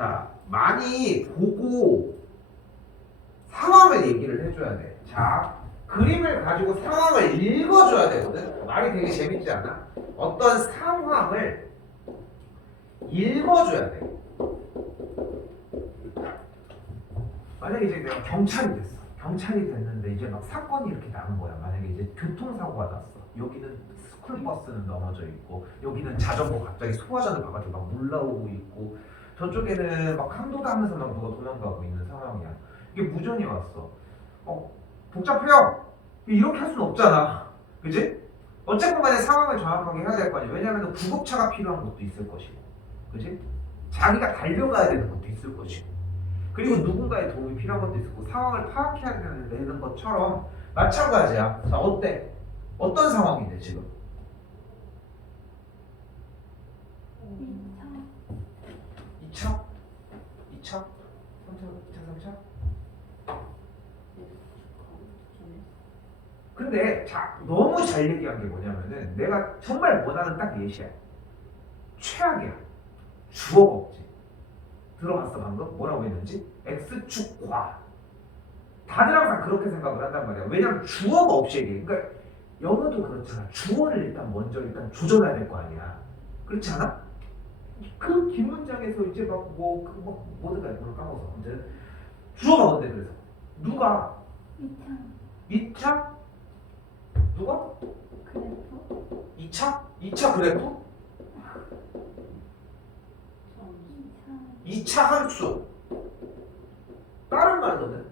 자, 많이 보고 상황을 얘기를 해줘야 돼. 자, 그림을 가지고 상황을 읽어줘야 되거든. 말이 되게 재밌지 않아? 어떤 상황을 읽어줘야 돼. 만약에 이제 내가 경찰이 됐어. 경찰이 됐는데 이제 막 사건이 이렇게 나는 거야. 만약에 이제 교통사고가 났어. 여기는 스쿨버스는 넘어져 있고, 여기는 자전거 갑자기 소화전을 봐가지고 막 올라오고 있고, 저쪽에는 막 강도다 하면서 막 누가 도망가고 있는 상황이야. 이게 무전이 왔어. 복잡해요. 이렇게 할 수는 없잖아. 그지? 어쨌건 간에 상황을 정확하게 해야 될 거 아니야. 왜냐하면 구급차가 필요한 것도 있을 것이고, 그지? 자기가 달려가야 되는 것도 있을 것이고, 그리고 누군가의 도움이 필요한 것도 있고, 상황을 파악해야 되는 것처럼 마찬가지야. 자, 어때? 어떤 상황인데 지금? 2차? 2차? 3차? 근데 자, 너무 잘 얘기한 게 뭐냐면은 내가 정말 원하는 딱 예시야. 최악이야. 주어가 없지. 들어봤어 방금? 뭐라고 했는지? X축과. 다들 항상 그렇게 생각을 한단 말이야. 왜냐면 주어가 없이 얘기해. 그러니까 영어도 그렇잖아. 주어를 먼저 조절해야 될 거 아니야. 그렇지 않아? 그 뒷문장에서 이제 뭐든가 그걸 까먹어서 아무튼 주어가 뭔데 그래서 누가 2차 누가? 그래프 2차 그래프? 2차 함수. 다른 말로는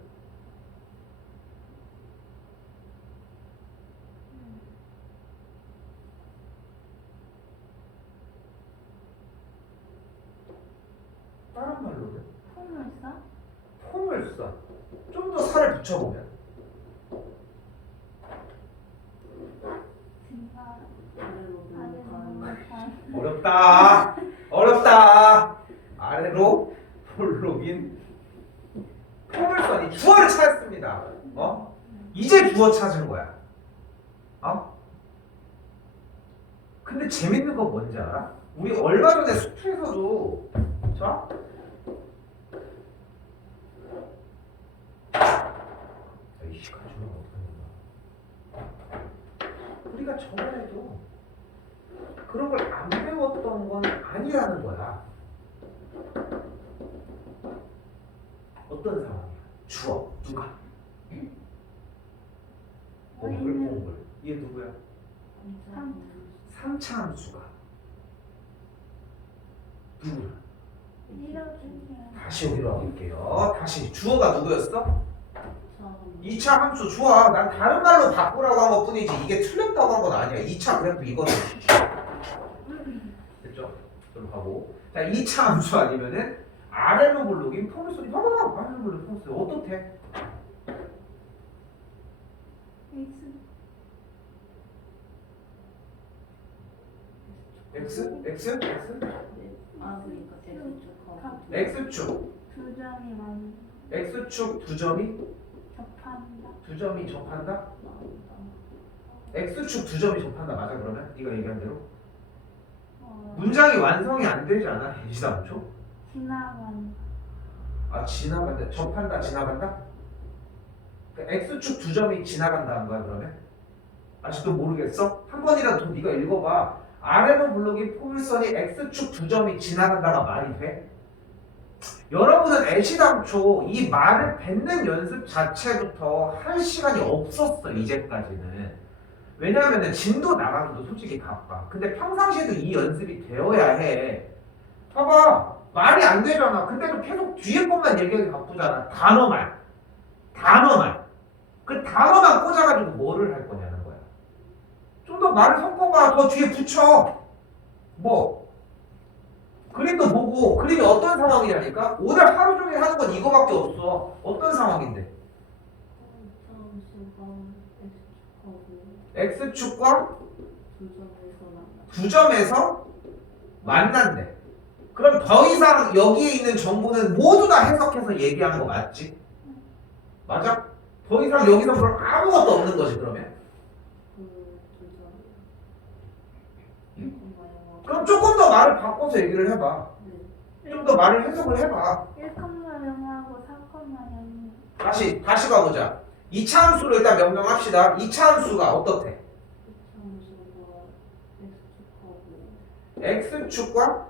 포물선. 좀 더 살을 붙여보면 어렵다. 아래로 볼록인 포물선이 주어를 찾았습니다. 이제 주어 찾은 거야. 근데 재밌는 건 뭔지 알아? 우리 얼마 전에 수트에서도 자 이씨 가져오면 어떡하냐. 우리가 저번에도 그런 걸 안 배웠던 건 아니라는 거야. 어떤 상황이야? 주어 누가? 봉글. 얘 누구야? 3차 함수가 누구야? 다시 여기로 와볼게요. 다시 주어가 누구였어? 2차 함수 좋아. 난 다른 말로 바꾸라고 한 것 뿐이지 이게 틀렸다고 한 건 아니야. 2차 그래도 이거는 됐죠? 좀 하고 자 2차 함수 아니면은 아래로 볼록인 포물선이 봐봐. 아래로 볼록인 포물선 어떻게? X? X축 두 점이 많이 X축 두 점이 접한다. 접한다? X축 두 점이 접한다 맞아 그러면? 네가 얘기한 대로? 문장이 완성이 안 되지 않아? 예시다음초? 지나간다. 접한다 지나간다? 그러니까 X축 두 점이 지나간다 한 거야 그러면? 아직도 모르겠어? 한 번이라도 네가 읽어봐. 아래로 블록인 포물선이 X축 두 점이 지나간다가 말이 돼? 여러분은 애시당초 이 말을 뱉는 연습 자체부터 할 시간이 없었어 이제까지는. 왜냐하면 진도 나가기도 솔직히 바빠. 근데 평상시에도 이 연습이 되어야 해. 봐봐 말이 안 되잖아. 근데도 계속 뒤에 것만 얘기하기 바쁘잖아. 단어만 그 단어만 꽂아가지고 뭐를 할 거냐는 거야. 좀 더 말을 섞어봐. 더 뒤에 붙여. 그림도 보고 그림이 어떤 상황이냐니까. 오늘 하루 종일 하는 건 이거밖에 없어. 어떤 상황인데? X축과 두 점에서 만난대. 그럼 더 이상 여기에 있는 정보는 모두 다 해석해서 얘기하는 거 맞지? 맞아? 더 이상 여기서 그럼 아무것도 없는 거지 그러면? 그럼 조금 더 말을 바꿔서 얘기를 해봐. 좀 더 말을 해석을 해봐. 1,0하고 4,0이 다시 가보자. 이차함수를 일단 명명합시다. 이차함수가 어떻대? x축과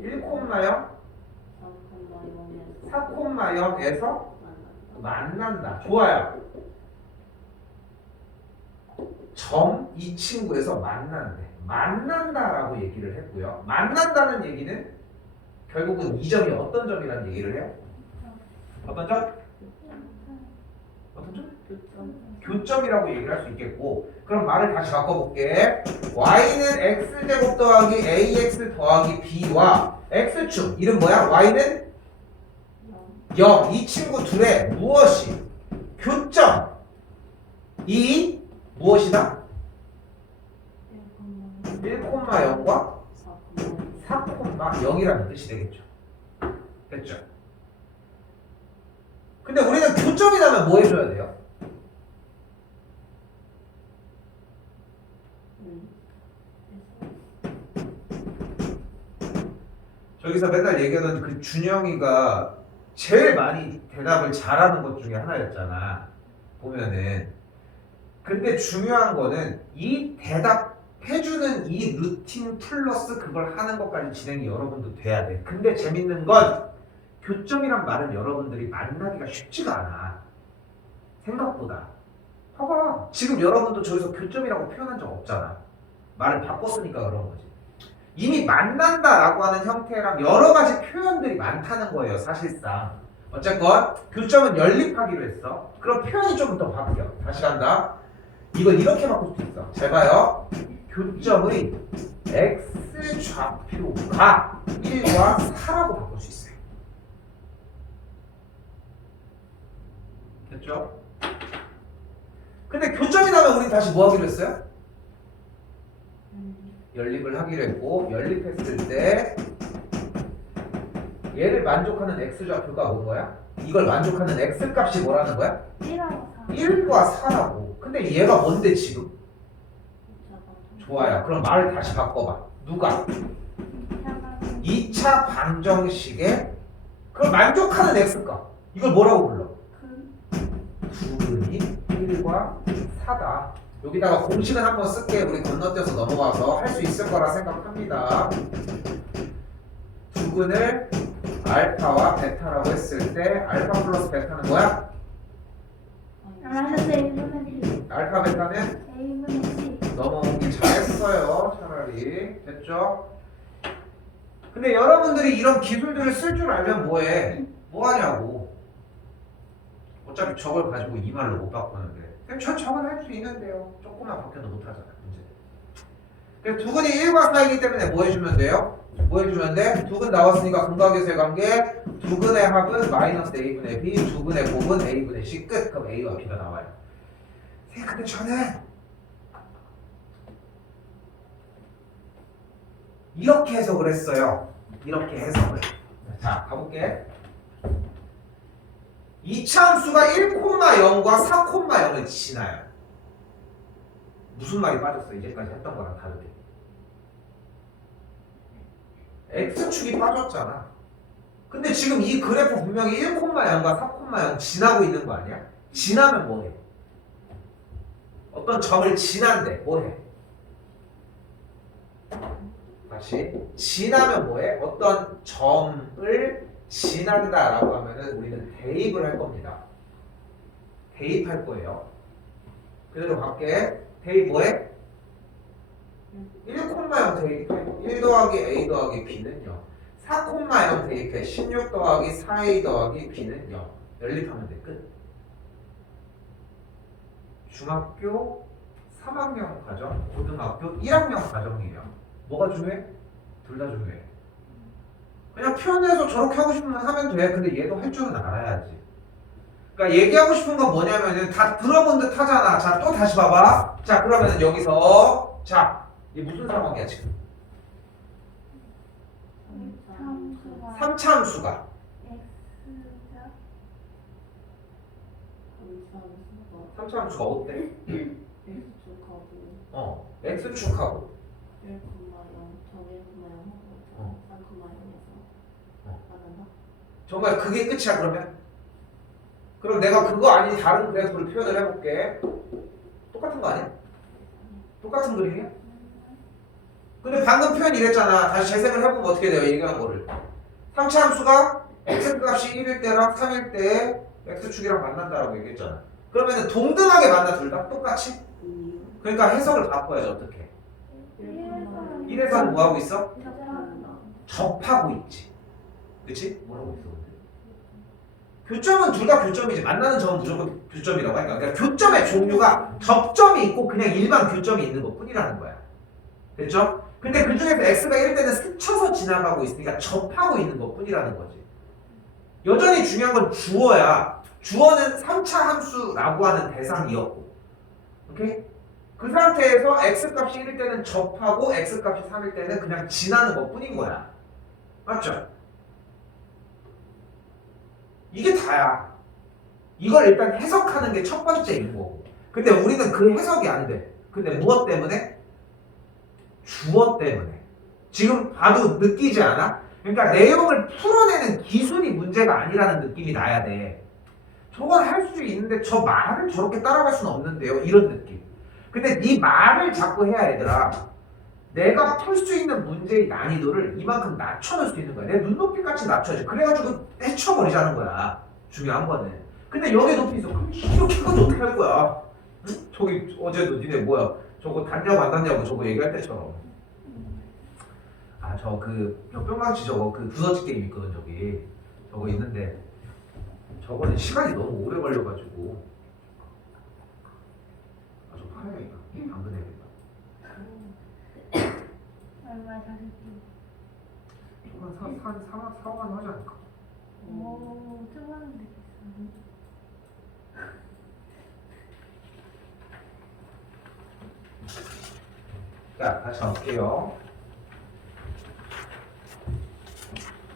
1,0 4,0에서 만난다. 좋아요. 점 이 친구에서 만난대. 만난다라고 얘기를 했고요. 만난다는 얘기는 결국은 이 점이 어떤 점이라는 얘기를 해요? 어떤 점? 어떤 점? 교점이라고 얘기를 할 수 있겠고, 그럼 말을 다시 바꿔볼게. y는 x제곱 더하기 ax 더하기 b와 x축 이름 뭐야? y는 0. 이 친구 둘의 무엇이? 교점. 이 무엇이다? 1,0과 4,0이라는 뜻이 되겠죠. 됐죠? 근데 우리는 교점이 나면 뭐 해줘야 돼요? 저기서 맨날 얘기하던 그 준영이가 제일 많이 대답을 잘하는 것 중에 하나였잖아. 보면은. 근데 중요한 거는 이 대답해주는 이 루틴 플러스 그걸 하는 것까지 진행이 여러분도 돼야 돼. 근데 재밌는 건 교점이란 말은 여러분들이 만나기가 쉽지가 않아. 생각보다. 봐봐. 지금 여러분도 저기서 교점이라고 표현한 적 없잖아. 말을 바꿨으니까 그런 거지. 이미 만난다라고 하는 형태랑 여러 가지 표현들이 많다는 거예요, 사실상. 어쨌건 교점은 연립하기로 했어. 그럼 표현이 좀 더 바뀌어. 다시 간다. 이걸 이렇게 바꿀 수 있어. 잘 봐요. 교점의 x좌표가 1과 4라고 바꿀 수 있어요. 됐죠? 근데 교점이 나면 우리 다시 뭐 하기로 했어요? 연립을 하기로 했고, 연립했을 때 얘를 만족하는 x좌표가 뭔 거야? 이걸 만족하는 x값이 뭐라는 거야? 1하고 4. 1과 4라고. 근데 얘가 뭔데 지금? 좋아요. 그럼 말을 다시 바꿔봐. 누가? 2차 방정식에 그걸 만족하는 x값. 이걸 뭐라고 불러? 두근이 1과 4다. 여기다가 공식은 한번 쓸게. 우리 건너뛰어서 넘어가서 할 수 있을 거라 생각합니다. 두근을 알파와 베타라고 했을 때 알파 플러스 베타는 뭐야? 알아서 A분의 B. 알파 베타는 A분의 C. 넘어오기 잘했어요. 차라리. 됐죠? 근데 여러분들이 이런 기술들을 쓸 줄 알면 뭐해? 뭐하냐고. 어차피 저걸 가지고 이 말로 못 바꾸는데. 그럼 저건 할 수 있는데요. 조금만 바뀌어도 못하잖아. 문제. 그래서 두근이 1과 4이기 때문에 뭐 해주면 돼요? 뭐 해주면 돼? 두근 나왔으니까 근각에서의 관계. 두근의 합은 마이너스 a분의 b, 두근의 곱은 a분의 c 끝. 그럼 a와 b가 나와요. 근데 저는 이렇게 해석을 했어요. 이렇게 해석을. 자, 가볼게. 이차함수가 1,0과 4,0을 지나요. 무슨 말이 빠졌어? 이제까지 했던 거랑 다르게. x축이 빠졌잖아. 근데 지금 이 그래프 분명히 1,0과 4,0 지나고 있는 거 아니야? 지나면 뭐해? 어떤 점을 지난대. 뭐해? 다시. 지나면 뭐해? 어떤 점을 지난다라고 하면은 우리는 대입을 할 겁니다. 대입할 거예요. 그대로 갈게. 대입 뭐해? 1,0 대입해. 1 더하기 a 더하기 b는요. 4,0 대입해. 16 더하기 4a 더하기 b는 0. 연립하면 돼. 끝. 중학교 3학년 과정, 고등학교 1학년 과정이에요. 뭐가 중요해? 둘 다 중요해. 그냥 표현해서 저렇게 하고 싶으면 하면 돼. 근데 얘도 할 줄은 알아야지. 그러니까 얘기하고 싶은 건 뭐냐면은 다 들어본 듯 하잖아. 자, 또 다시 봐봐. 자, 그러면은 여기서 자, 이게 무슨 상황이야 지금? 삼차함수가 X자. 삼차함수가 어때? x축하고 정말 그게 끝이야 그러면? 그럼 내가 그거 아닌 다른 그래프를 표현을 해볼게. 똑같은 거 아니야? 똑같은 그림이야? 근데 방금 표현 이랬잖아. 다시 재생을 해보면 어떻게 돼요? 얘기한 거를. 3차 함수가 x값이 1일 때랑 3일 때에 x축이랑 만난다라고 얘기했잖아. 그러면은 동등하게 만나 둘 다? 똑같이? 그러니까 해석을 바꿔야지 어떻게? 1에서는 뭐 하고 있어? 접하고 있지. 그치? 뭐라고 있어 근데? 교점은 둘 다 교점이지. 만나는 점은 무조건 교점이라고 하니까. 그러니까 교점의 종류가 접점이 있고 그냥 일반 교점이 있는 것 뿐이라는 거야. 됐죠? 근데 그 중에서 x가 1일 때는 스쳐서 지나가고 있으니까 접하고 있는 것 뿐이라는 거지. 여전히 중요한 건 주어야. 주어는 3차 함수라고 하는 대상이었고. 오케이? 그 상태에서 x값이 1일 때는 접하고 x값이 3일 때는 그냥 지나는 것 뿐인 거야. 맞죠? 이게 다야. 이걸 일단 해석하는 게 첫 번째인 거고. 근데 우리는 그 해석이 안 돼. 근데 무엇 때문에? 주어 때문에. 지금 봐도 느끼지 않아? 그러니까 내용을 풀어내는 기술이 문제가 아니라는 느낌이 나야 돼. 저건 할 수 있는데 저 말을 저렇게 따라갈 수는 없는데요. 이런 느낌. 근데 네 말을 자꾸 해야 얘들아. 내가 풀 수 있는 문제의 난이도를 이만큼 낮춰놓을 수 있는 거야. 내 눈높이 같이 낮춰야지. 그래가지고 헤쳐버리자는 거야. 중요한 거는. 근데 여기 높이 있어. 그럼 이렇게까지 어떻게 할 거야? 응? 저기 어제도 니네 뭐야? 저거 닿냐고 안 닿냐고 저거 얘기할 때처럼. 아 저 그 뿅망치 저거 그 두더지 게임 있거든 저기. 저거 있는데 저거는 시간이 너무 오래 걸려가지고. 아 저 팔아야겠다. 당근해야겠다. 얼마 잘했지? 조금 4만 하지 않을까? 오, 조금만 됐어. 자, 다시 가볼게요.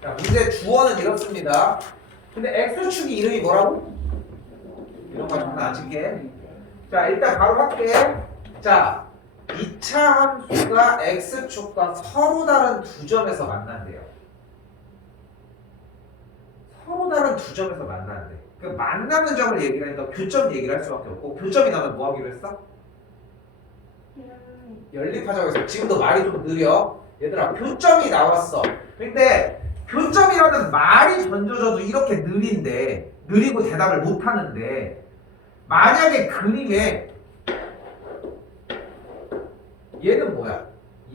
자, 문제 주어는 이렇습니다. 근데 x축이 이름이 뭐라고? 이런 거 장난 안 칠게. 자, 일단 바로 할게. 자, 2차 함수가 x축과 서로 다른 두 점에서 만난대요. 서로 다른 두 점에서 만난대. 그 만나는 점을 얘기를 하니까 교점 얘기를 할 수밖에 없고, 교점이 나면 뭐 하기로 했어? 연립하자고 했어. 지금도 말이 좀 느려. 얘들아, 교점이 나왔어. 근데 교점이라는 말이 던져져도 이렇게 느린데, 느리고 대답을 못 하는데, 만약에 그림에 얘는 뭐야?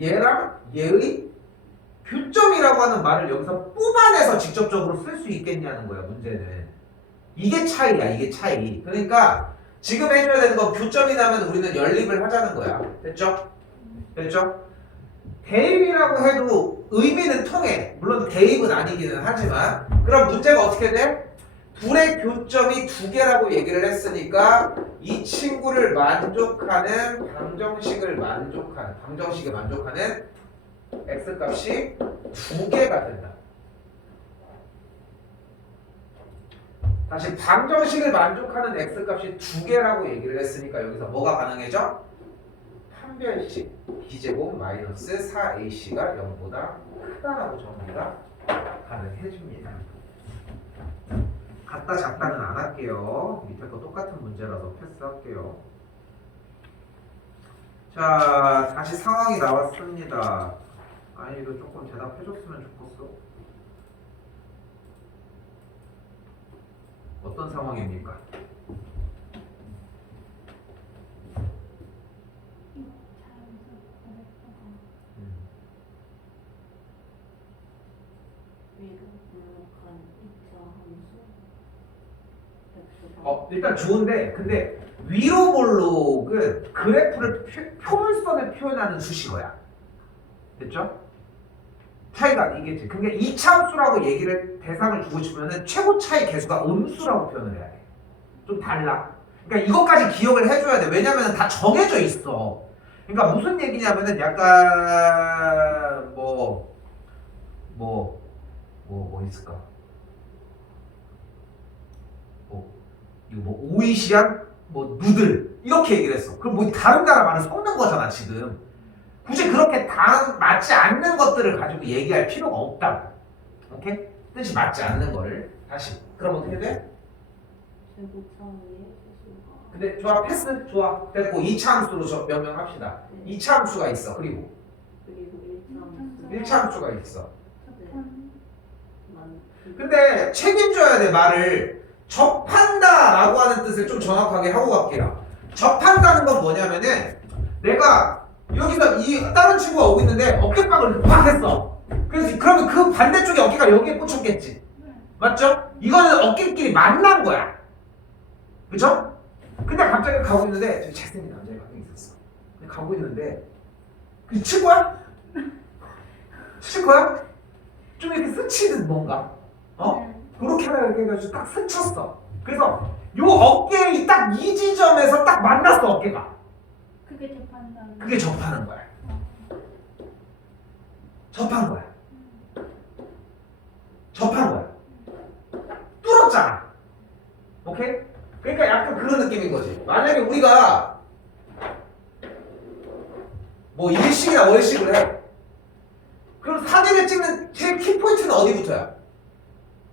얘랑 얘의 교점이라고 하는 말을 여기서 뽑아내서 직접적으로 쓸 수 있겠냐는 거야, 문제는. 이게 차이야, 이게 차이. 그러니까 지금 해줘야 되는 건 교점이 나면 우리는 연립을 하자는 거야. 됐죠? 됐죠? 대입이라고 해도 의미는 통해. 물론 대입은 아니기는 하지만. 그럼 문제가 어떻게 돼? 둘의 교점이 두 개라고 얘기를 했으니까 이 친구를 만족하는 방정식에 만족하는 x값이 두 개가 된다. 다시 방정식을 만족하는 x값이 두 개라고 얘기를 했으니까 여기서 뭐가 가능해져? 판별식 b제곱 마이너스 4ac가 0보다 크다라고 정리가 가능해집니다. 같다 작다는 안 할게요. 밑에 거 똑같은 문제라서 패스할게요. 자, 다시 상황이 나왔습니다. 아이도 조금 대답해줬으면 좋겠어. 어떤 상황입니까? 일단 좋은데, 근데 위로 볼록은 그래프를 표물선에 표현하는 수식어야. 됐죠? 차이가 이겠지. 그게 이차함수라고 얘기를 대상을 주고 싶으면 최고 차이 개수가 음수라고 표현을 해야 돼. 좀 달라. 그러니까 이것까지 기억을 해줘야 돼. 왜냐면 다 정해져 있어. 그러니까 무슨 얘기냐면은 약간 뭐 있을까? 이거 뭐 오이시안 뭐 누들 이렇게 얘기를 했어. 그럼 뭐 다른 나라 말을 섞는 거잖아 지금. 굳이 그렇게 맞지 않는 것들을 가지고 얘기할 필요가 없다고. 오케이? 뜻이 맞지 않는 거를 다시. 그럼 어떻게 돼? 제곱차의 소수가 근데 좋아, 패스 좋아. 됐고 2차 함수로 명명합시다. 2차 함수가 있어. 그리고 그리고 1차 함수가 있어. 접한. 근데 책임져야 돼. 말을 접한다라고 하는 뜻을 좀 정확하게 하고 갈게요. 접한다는 건 뭐냐면은 내가 여기서 이 다른 친구가 오고 있는데 어깨빵을 팍 했어. 그래서 그러면 그 반대쪽에 어깨가 여기에 꽂혔겠지. 맞죠? 이거는 어깨끼리 만난 거야. 그죠? 근데 갑자기 가고 있는데 저기 잘생긴 남자애가 한 명 있었어. 근데 가고 있는데 그 칠 거야? 칠 거야? 좀 이렇게 스치듯 뭔가 그렇게 하나 이렇게 해가지고 딱 스쳤어. 그래서 요 어깨에 딱 이 지점에서 딱 만났어. 어깨가. 그게 접한다. 그게 접하는 거야. 접한 거야. 접한 거야. 뚫었잖아. 오케이? 그러니까 약간 그런 느낌인 거지. 만약에 우리가 뭐 일식이나 월식을 해. 그럼 사진을 찍는 제일 키포인트는 어디부터야?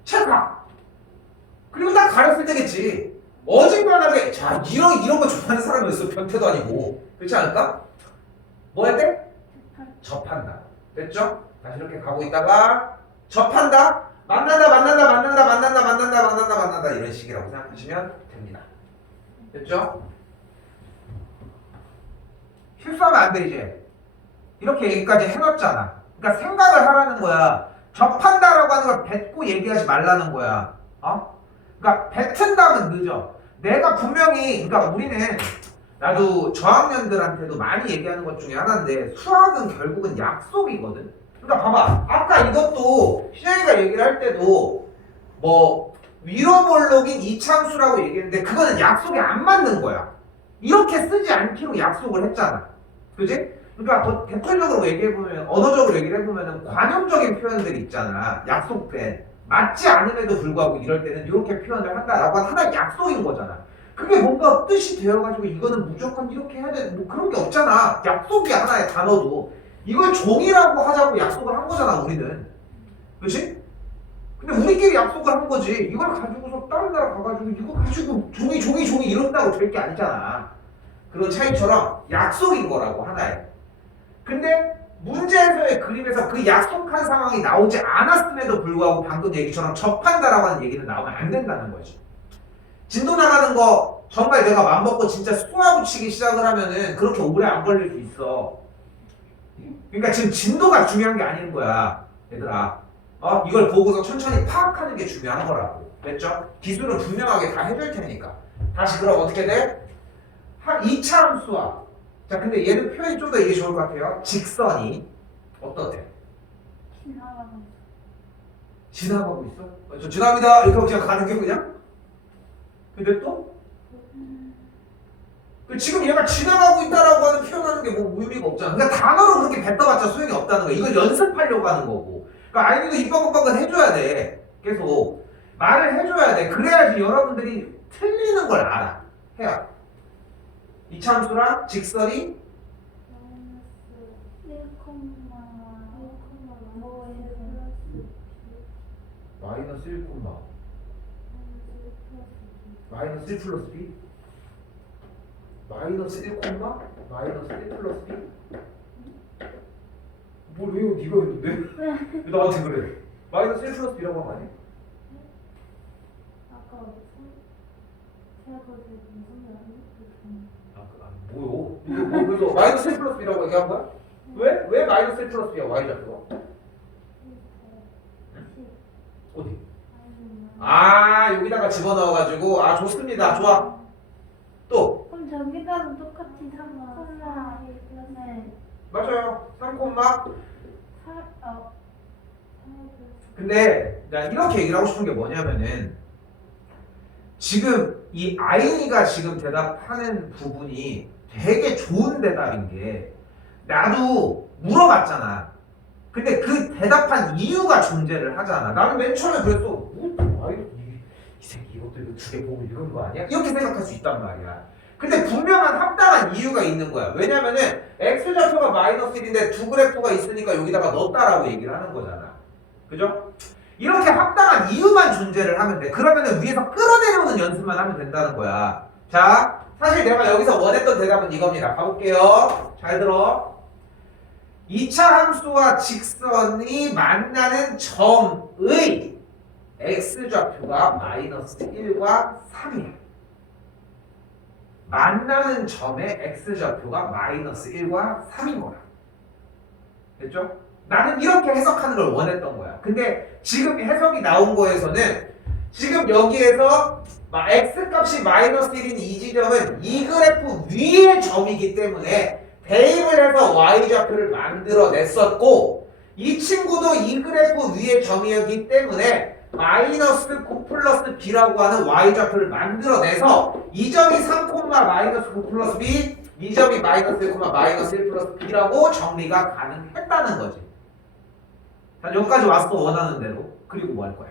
찰칵. 그리고 딱 가렸을 때겠지. 어중간하게 자 이런 거 좋아하는 사람이었어. 변태도 아니고. 그렇지 않을까? 뭐 할 때? 접한다. 됐죠? 다시 이렇게 가고 있다가 접한다. 만난다 이런 식이라고 생각하시면 됩니다. 됐죠? 실수하면 안 돼 이제. 이렇게 얘기까지 해놨잖아. 그러니까 생각을 하라는 거야. 접한다라고 하는 걸 뱉고 얘기하지 말라는 거야. 그러니까 뱉은다면 늦어. 내가 분명히 그러니까 우리는 나도 저학년들한테도 많이 얘기하는 것 중에 하나인데 수학은 결국은 약속이거든. 그러니까 봐봐. 아까 이것도 시영이가 얘기를 할 때도 뭐 위로몰록인 이참수라고 얘기했는데 그거는 약속이 안 맞는 거야. 이렇게 쓰지 않기로 약속을 했잖아. 그지? 그러니까 뭐 대표적으로 얘기해보면 언어적으로 얘기를 해보면 관용적인 표현들이 있잖아. 약속된 맞지 않음에도 불구하고 이럴 때는 이렇게 표현을 한다라고 하는 하나의 약속인 거잖아. 그게 뭔가 뜻이 되어가지고 이거는 무조건 이렇게 해야 돼. 뭐 그런 게 없잖아. 약속이 하나의 단어도. 이걸 종이라고 하자고 약속을 한 거잖아, 우리는. 그치? 근데 우리끼리 약속을 한 거지. 이걸 가지고서 다른 나라 가가지고 이거 가지고 종이 이런다고 될 게 아니잖아. 그런 차이처럼 약속인 거라고, 하나의. 근데 문제에서의 그림에서 그 약속한 상황이 나오지 않았음에도 불구하고 방금 얘기처럼 접한다라고 하는 얘기는 나오면 안 된다는 거지. 진도 나가는 거 정말 내가 맘먹고 진짜 쏘아붙이기 시작을 하면은 그렇게 오래 안 걸릴 수 있어. 그러니까 지금 진도가 중요한 게 아닌 거야, 얘들아. 이걸 보고서 천천히 파악하는 게 중요한 거라고. 됐죠? 기술은 분명하게 다 해줄 테니까. 다시 그럼 어떻게 돼? 2차 함수와 자 근데 얘는 표현이 좀 더 이게 좋을 것 같아요. 직선이 어떻대? 지나가고 있어? 저 지나갑니다 이렇게 하고 그냥 가는 게 그냥? 근데 또? 지금 얘가 지나가고 있다라고 하는 표현하는 게 뭐 의미가 없잖아. 그러니까 단어로 그렇게 뱉어봤자 소용이 없다는 거야. 이걸 연습하려고 하는 거고. 그러니까 아이들도 입방긋방긋 해줘야 돼. 계속 말을 해줘야 돼. 그래야지 여러분들이 틀리는 걸 알아. 해야. 이참수랑 직선이 마이너스 1, 마이너스 1 플러스 B 마이너스 1, 마이너스 1 플러스 B 뭘 왜요? 네가 했는데? 왜 나한테 그래? 마이너스 1 플러스 B라고 한 거 아니야? 뭐요? 뭐 그래서 마이너스 1 플러스 B라고 얘기한 거야? 왜 마이너스 1 플러스 B야? Y좌표가? 어디? 여기다가 집어넣어가지고 좋습니다. 좋아. 또 그럼 저기다도 똑같이 3콤마 네. 맞아요. 3 근데 나 이렇게 얘기를 하고 싶은 게 뭐냐면은 지금 이 아이가 지금 대답하는 부분이 되게 좋은 대답인 게 나도 물어봤잖아. 근데 그 대답한 이유가 존재를 하잖아. 나는 맨 처음에 그랬어. 이 새끼 이것도 이거 두 개 보고 이런 거 아니야? 이렇게 생각할 수 있단 말이야. 근데 분명한 합당한 이유가 있는 거야. 왜냐면은 X좌표가 마이너스 1인데 두 그래프가 있으니까 여기다가 넣었다라고 얘기를 하는 거잖아. 그죠? 이렇게 합당한 이유만 존재를 하면 돼. 그러면은 위에서 끌어내려오는 연습만 하면 된다는 거야. 자, 사실 내가 여기서 원했던 대답은 이겁니다. 가볼게요. 잘 들어. 2차 함수와 직선이 만나는 점의 x좌표가 마이너스 1과 3이야. 만나는 점의 x좌표가 마이너스 1과 3인 거야. 됐죠? 나는 이렇게 해석하는 걸 원했던 거야. 근데 지금 해석이 나온 거에서는 지금 여기에서 x값이 마이너스 1인 이 지점은 이 그래프 위의 점이기 때문에 대입을 해서 y좌표를 만들어냈었고 이 친구도 이 그래프 위의 점이었기 때문에 마이너스 9 플러스 b라고 하는 y좌표를 만들어내서 이 점이 3, 마이너스 9 플러스 b 이 점이 마이너스 1, 마이너스 1 플러스 b라고 정리가 가능했다는 거지. 자, 여기까지 왔어. 원하는 대로. 그리고 뭐 할 거야?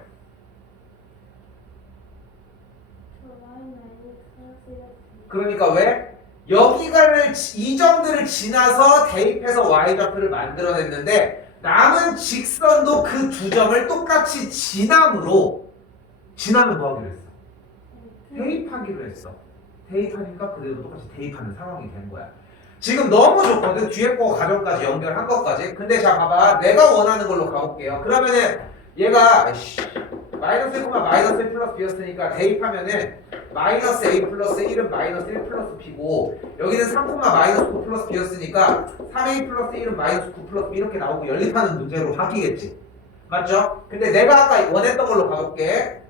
그러니까 왜? 여기가를 이 점들을 지나서 대입해서 y좌표를 만들어냈는데 남은 직선도 그 두 점을 똑같이 지나면 뭐 하기로 했어? 대입하기로 했어. 대입하니까 그대로 똑같이 대입하는 상황이 된 거야. 지금 너무 좋거든. 뒤에 거 가정까지 연결한 것까지. 근데 자 봐봐. 내가 원하는 걸로 가볼게요. 그러면은 얘가 마이너스 1, 마이너스 1 플러스 b였으니까 대입하면은 마이너스 a 플러스 1은 마이너스 1 플러스 b고 여기는 3, 마이너스 9 플러스 b였으니까 3a 플러스 1은 마이너스 9 플러스 b 이렇게 나오고 연립하는 문제로 바뀌겠지. 맞죠? 근데 내가 아까 원했던 걸로 가볼게.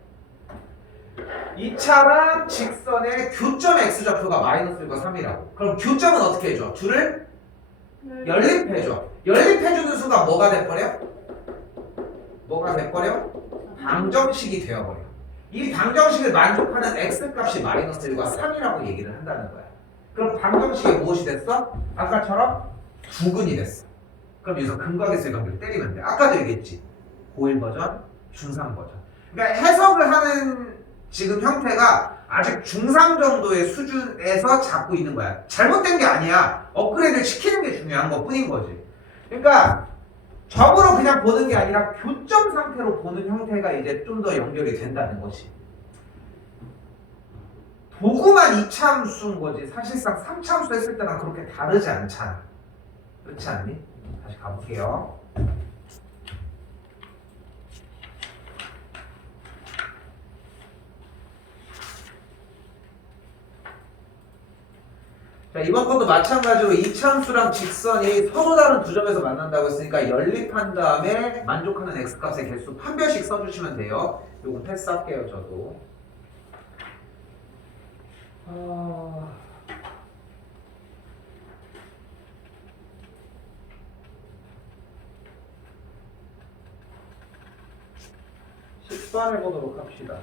2차랑 직선의 교점 x좌표가 마이너스 1과 3이라고. 그럼 교점은 어떻게 해줘? 둘을 연립해줘. 연립해주는 순간 뭐가 돼버려? 뭐가 돼버려? 방정식이 되어버려. 이 방정식을 만족하는 x값이 마이너스 1과 3이라고 얘기를 한다는 거야. 그럼 방정식이 무엇이 됐어? 아까처럼 두근이 됐어. 그럼 여기서 근과 계수의 관계를 때리면 돼. 아까도 얘기했지. 고1 버전, 중3 버전. 그러니까 해석을 하는 지금 형태가 아직 중3 정도의 수준에서 잡고 있는 거야. 잘못된 게 아니야. 업그레이드를 시키는 게 중요한 것 뿐인 거지. 그러니까 점으로 그냥 보는 게 아니라 교점 상태로 보는 형태가 이제 좀 더 연결이 된다는 것이. 도구만 2차 함수인 거지. 사실상 3차 함수 했을 때랑 그렇게 다르지 않잖아. 그렇지 않니? 다시 가볼게요. 자, 이번 것도 마찬가지로 2차 함수랑 직선이 서로 다른 두 점에서 만난다고 했으니까 연립한 다음에 만족하는 x값의 개수 판별식 써주시면 돼요. 요거 패스할게요, 저도. 식수해보도록 합시다.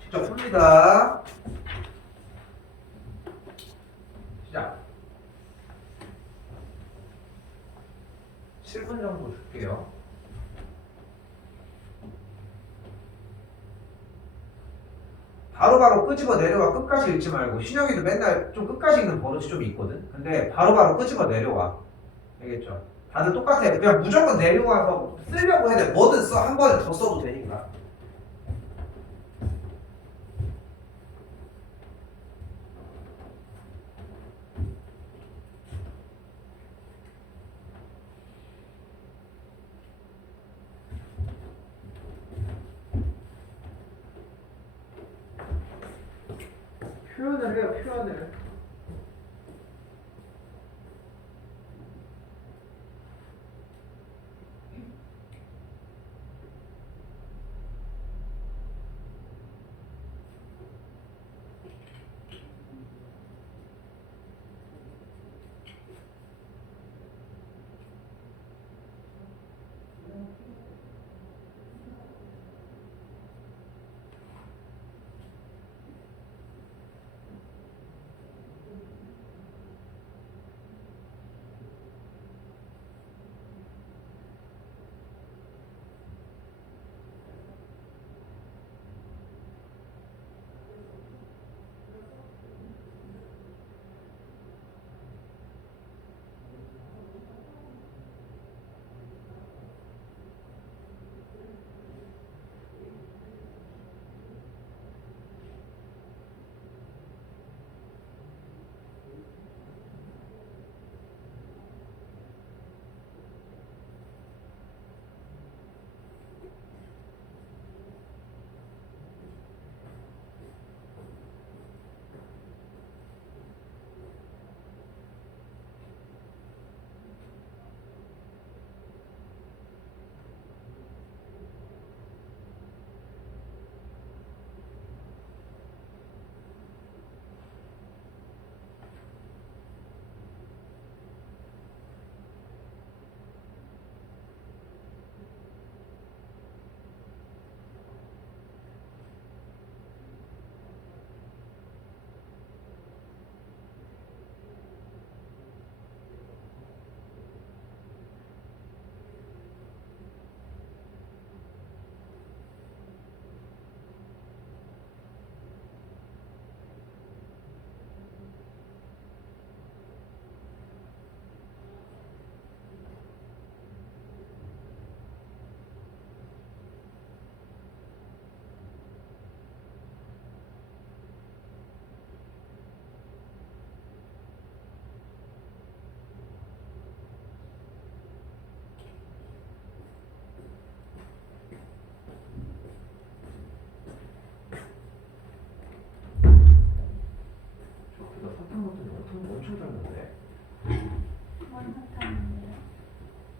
직접 풉니다. 시작. 7분 정도 줄게요. 바로바로 끄집어 내려와. 끝까지 읽지 말고. 신영이도 맨날 좀 끝까지 읽는 버릇이 좀 있거든. 근데 바로바로 끄집어 내려와. 알겠죠? 다들 똑같아. 그냥 무조건 내려와서 쓰려고 해야 돼. 뭐든 써. 한 번에 더 써도 되니까. 표현을 해요, 표현을.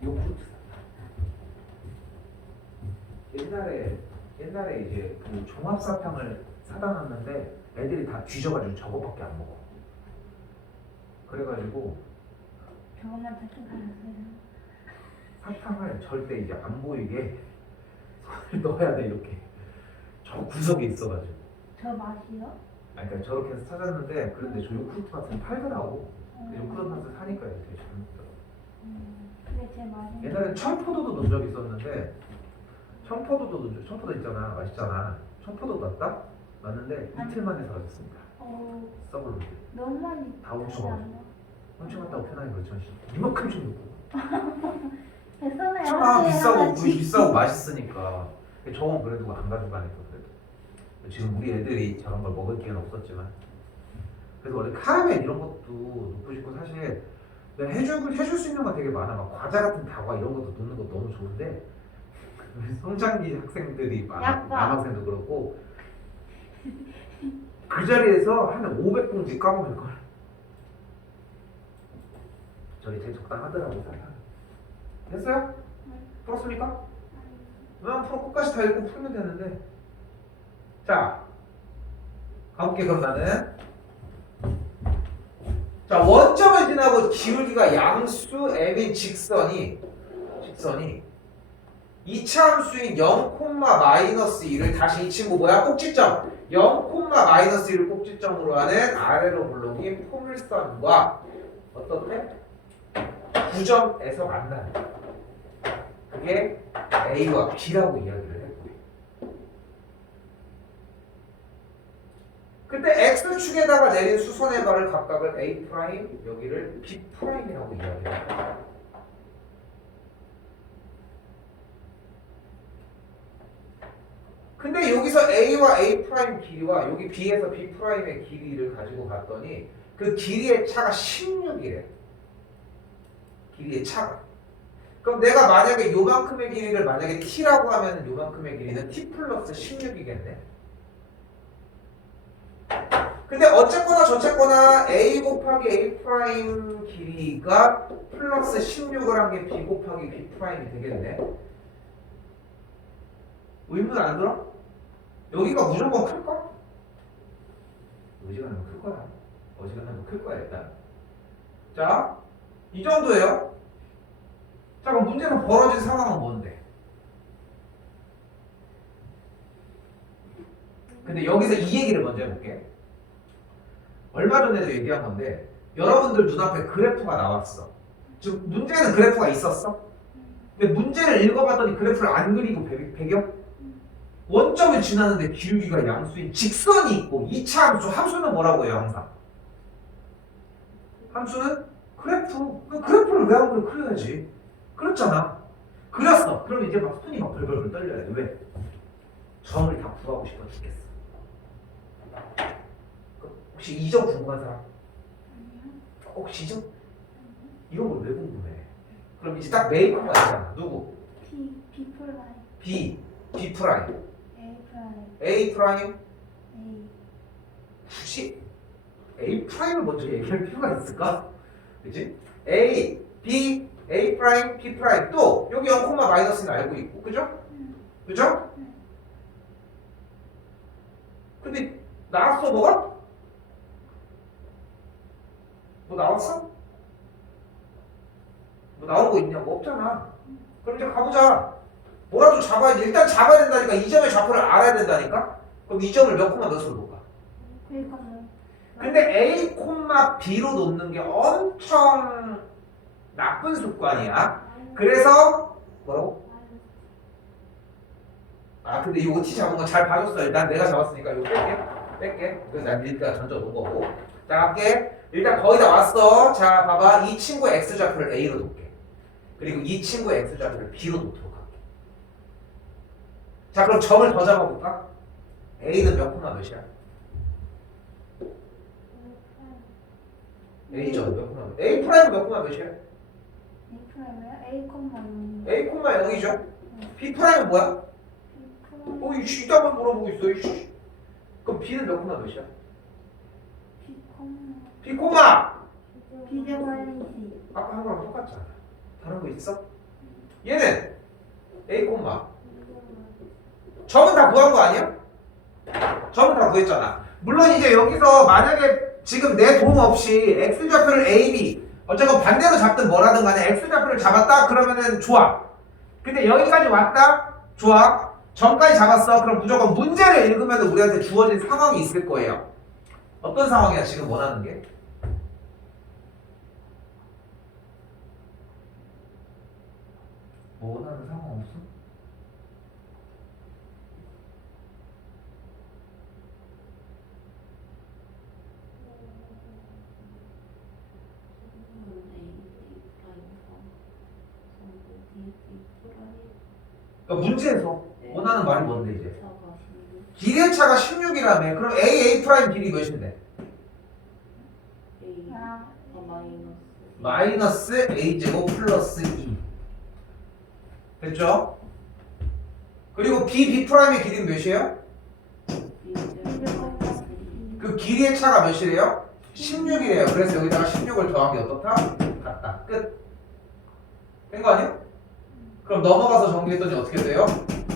요구르트 사탕. 옛날에 이제 그 종합사탕을 사다 놨는데 애들이 다 뒤져가지고 저거밖에 안 먹어. 그래가지고 저것만 다 뜯어주세요. 사탕을 절대 이제 안 보이게 손을 넣어야 돼 이렇게. 저 구석에 있어가지고. 저 맛이요? 아니, 그러니까 저렇게 해서 찾았는데 그런데 저 요구르트 맛은 팔더라고. 근데 요구르트 맛을 사니까 되게 잘 먹더라고. 그게 제 맛이. 옛날엔 청포도도 넣은 적이 있었는데 청포도 있잖아. 맛있잖아. 청포도 넣었다? 넣었는데 이틀 만에 사라졌습니다. 썩을 놈들. 너무 많이 다 훔쳐가지고. 훔쳐갔다고 편하게 그렇죠. 이만큼 좀 넣고. 됐잖아요. 참 비싸고 맛있으니까. 저건 그래도 안 가져가니까 그래도. 지금 우리 애들이 저런 걸 먹을 기회는 없었지만. 그래서 원래 카라멜 이런 것도 넣고 싶고 사실 내가 해줄 수 있는 거 되게 많아. 막 과자 같은 다과 이런 것도 넣는 거 너무 좋은데 성장기 학생들이 남학생도 그렇고 그 자리에서 한 500봉지 까먹을 걸. 저희 되게 적당하더라고 사실. 됐어요? 풀었습니까? 그냥 풀어 끝까지 다 읽고 풀면 되는데. 자, 가볼게 그럼 나는. 자, 원점을 지나고 기울기가 양수 m인 직선이 2차 함수인 0,-1을 다시 이 친구 뭐야? 꼭지점 0,-1을 꼭지점으로 하는 아래로 물렁인 포물선과 어떻게? 9점에서 만나는 거야. 그게 A와 B라고 이야기를 했고요. 그때 X축에다가 내린 수선의 발을 각각을 A', 여기를 B'이라고 이야기를 해요. 근데 여기서 A와 A' 길이와 여기 B에서 B'의 길이를 가지고 봤더니 그 길이의 차가 16이래. 길이의 차가. 그럼 내가 만약에 요만큼의 길이를 만약에 T라고 하면 요만큼의 길이는 T 플러스 16이겠네. 근데 어쨌거나 저쨌거나 A 곱하기 A' 길이가 플러스 16을 한 게 B 곱하기 B'이 되겠네. 의문 안 들어? 여기가 무조건 클걸? 어지간하면 클 거야. 어지간하면 클 거야 일단. 자, 이 정도예요. 자, 그럼 문제는 벌어진 상황은 뭔데? 근데 여기서 이 얘기를 먼저 해볼게. 얼마 전에도 얘기한 건데 여러분들 눈앞에 그래프가 나왔어. 즉 문제는 그래프가 있었어. 근데 문제를 읽어봤더니 그래프를 안 그리고 배경? 원점을 지나는데 기울기가 양수인 직선이 있고 2차 함수는 뭐라고 해요 항상? 함수는 그래프. 그래프를 왜 안 그려? 그려야지. 그렇잖아. 그렸어. 그럼 이제 막 손이 막 벌벌 떨려야 돼. 왜? 점을 다 구하고 싶어 죽겠어. 혹시 2점 궁금한 사람? 혹시 2점? 이런 걸 왜 궁금해? 그럼 이제 딱 메이커가 있잖아. 누구? B 프라임. B 프라임. A 프라임. A 프라임. A. 굳이 A 프라임을 먼저 얘기할 필요가 있을까? 그치? A, B, A 프라임, B 프라임 또 여기 0,-는 알고 있고, 그죠? 그죠? 근데 나왔어 뭐가? 뭐 나왔어? 뭐 나온 거 있냐고? 없잖아. 그럼 이제 가보자. 뭐라도 잡아야지. 일단 잡아야 된다니까. 이 점의 좌표를 알아야 된다니까. 그럼 이 점을 몇으로 놓을까? 그러니까 뭐. 근데 A, B로 놓는 게 엄청 나쁜 습관이야. 그래서 뭐라고? 아 근데 이 OT 잡은 거 잘 봐줬어. 일단 내가 잡았으니까 이거 뺄게. 그래서 난 일단 던져 놓은 거고. 자 갈게. 일단 거의 다 왔어. 자 봐봐. 이 친구의 X좌표를 A로 놓을게. 그리고 이 친구의 X좌표를 B로 놓도록 할게. 자 그럼 점을 더 잡아볼까? A는 몇 콤마 몇이야? A점 몇 콤마 몇? A 프라임 몇 콤마 몇이야? A 프라임이요? A 콤마 0. A 콤마 0이죠? B 프라임은 뭐야? 이씨 이따만 물어보고 있어. 이씨. 그럼 B는 몇 콤마 몇이야? B 콤마. B 콤마! B 제곱이지. 아까 한 거랑 똑같잖아. 다른 거 있어? 얘는 A 콤마. 점은 다 구한 거 아니야? 점은 다 구했잖아. 물론 이제 여기서 만약에 지금 내 도움 없이 x좌표를 a, b 어쨌건 반대로 잡든 뭐라든 간에 x좌표를 잡았다 그러면은 좋아. 근데 여기까지 왔다? 좋아. 점까지 잡았어. 그럼 무조건 문제를 읽으면 우리한테 주어진 상황이 있을 거예요. 어떤 상황이야 지금 원하는 게? 뭐 원하는 상황 없어? 그러니까 문제에서 원하는 말이 뭔데 이제? 길이의 차가 16이라며. 그럼 A 프라임 길이 몇인데? 아, 마이너스 A 제곱 플러스 2 됐죠? 그리고 B 프라임의 길이는 몇이에요? 그 길이의 차가 몇이래요? 16이래요. 그래서 여기다가 16을 더한 게 어떻다? 같다. 끝. 된 거 아니야? 그럼 넘어가서 정리했더니 어떻게 돼요?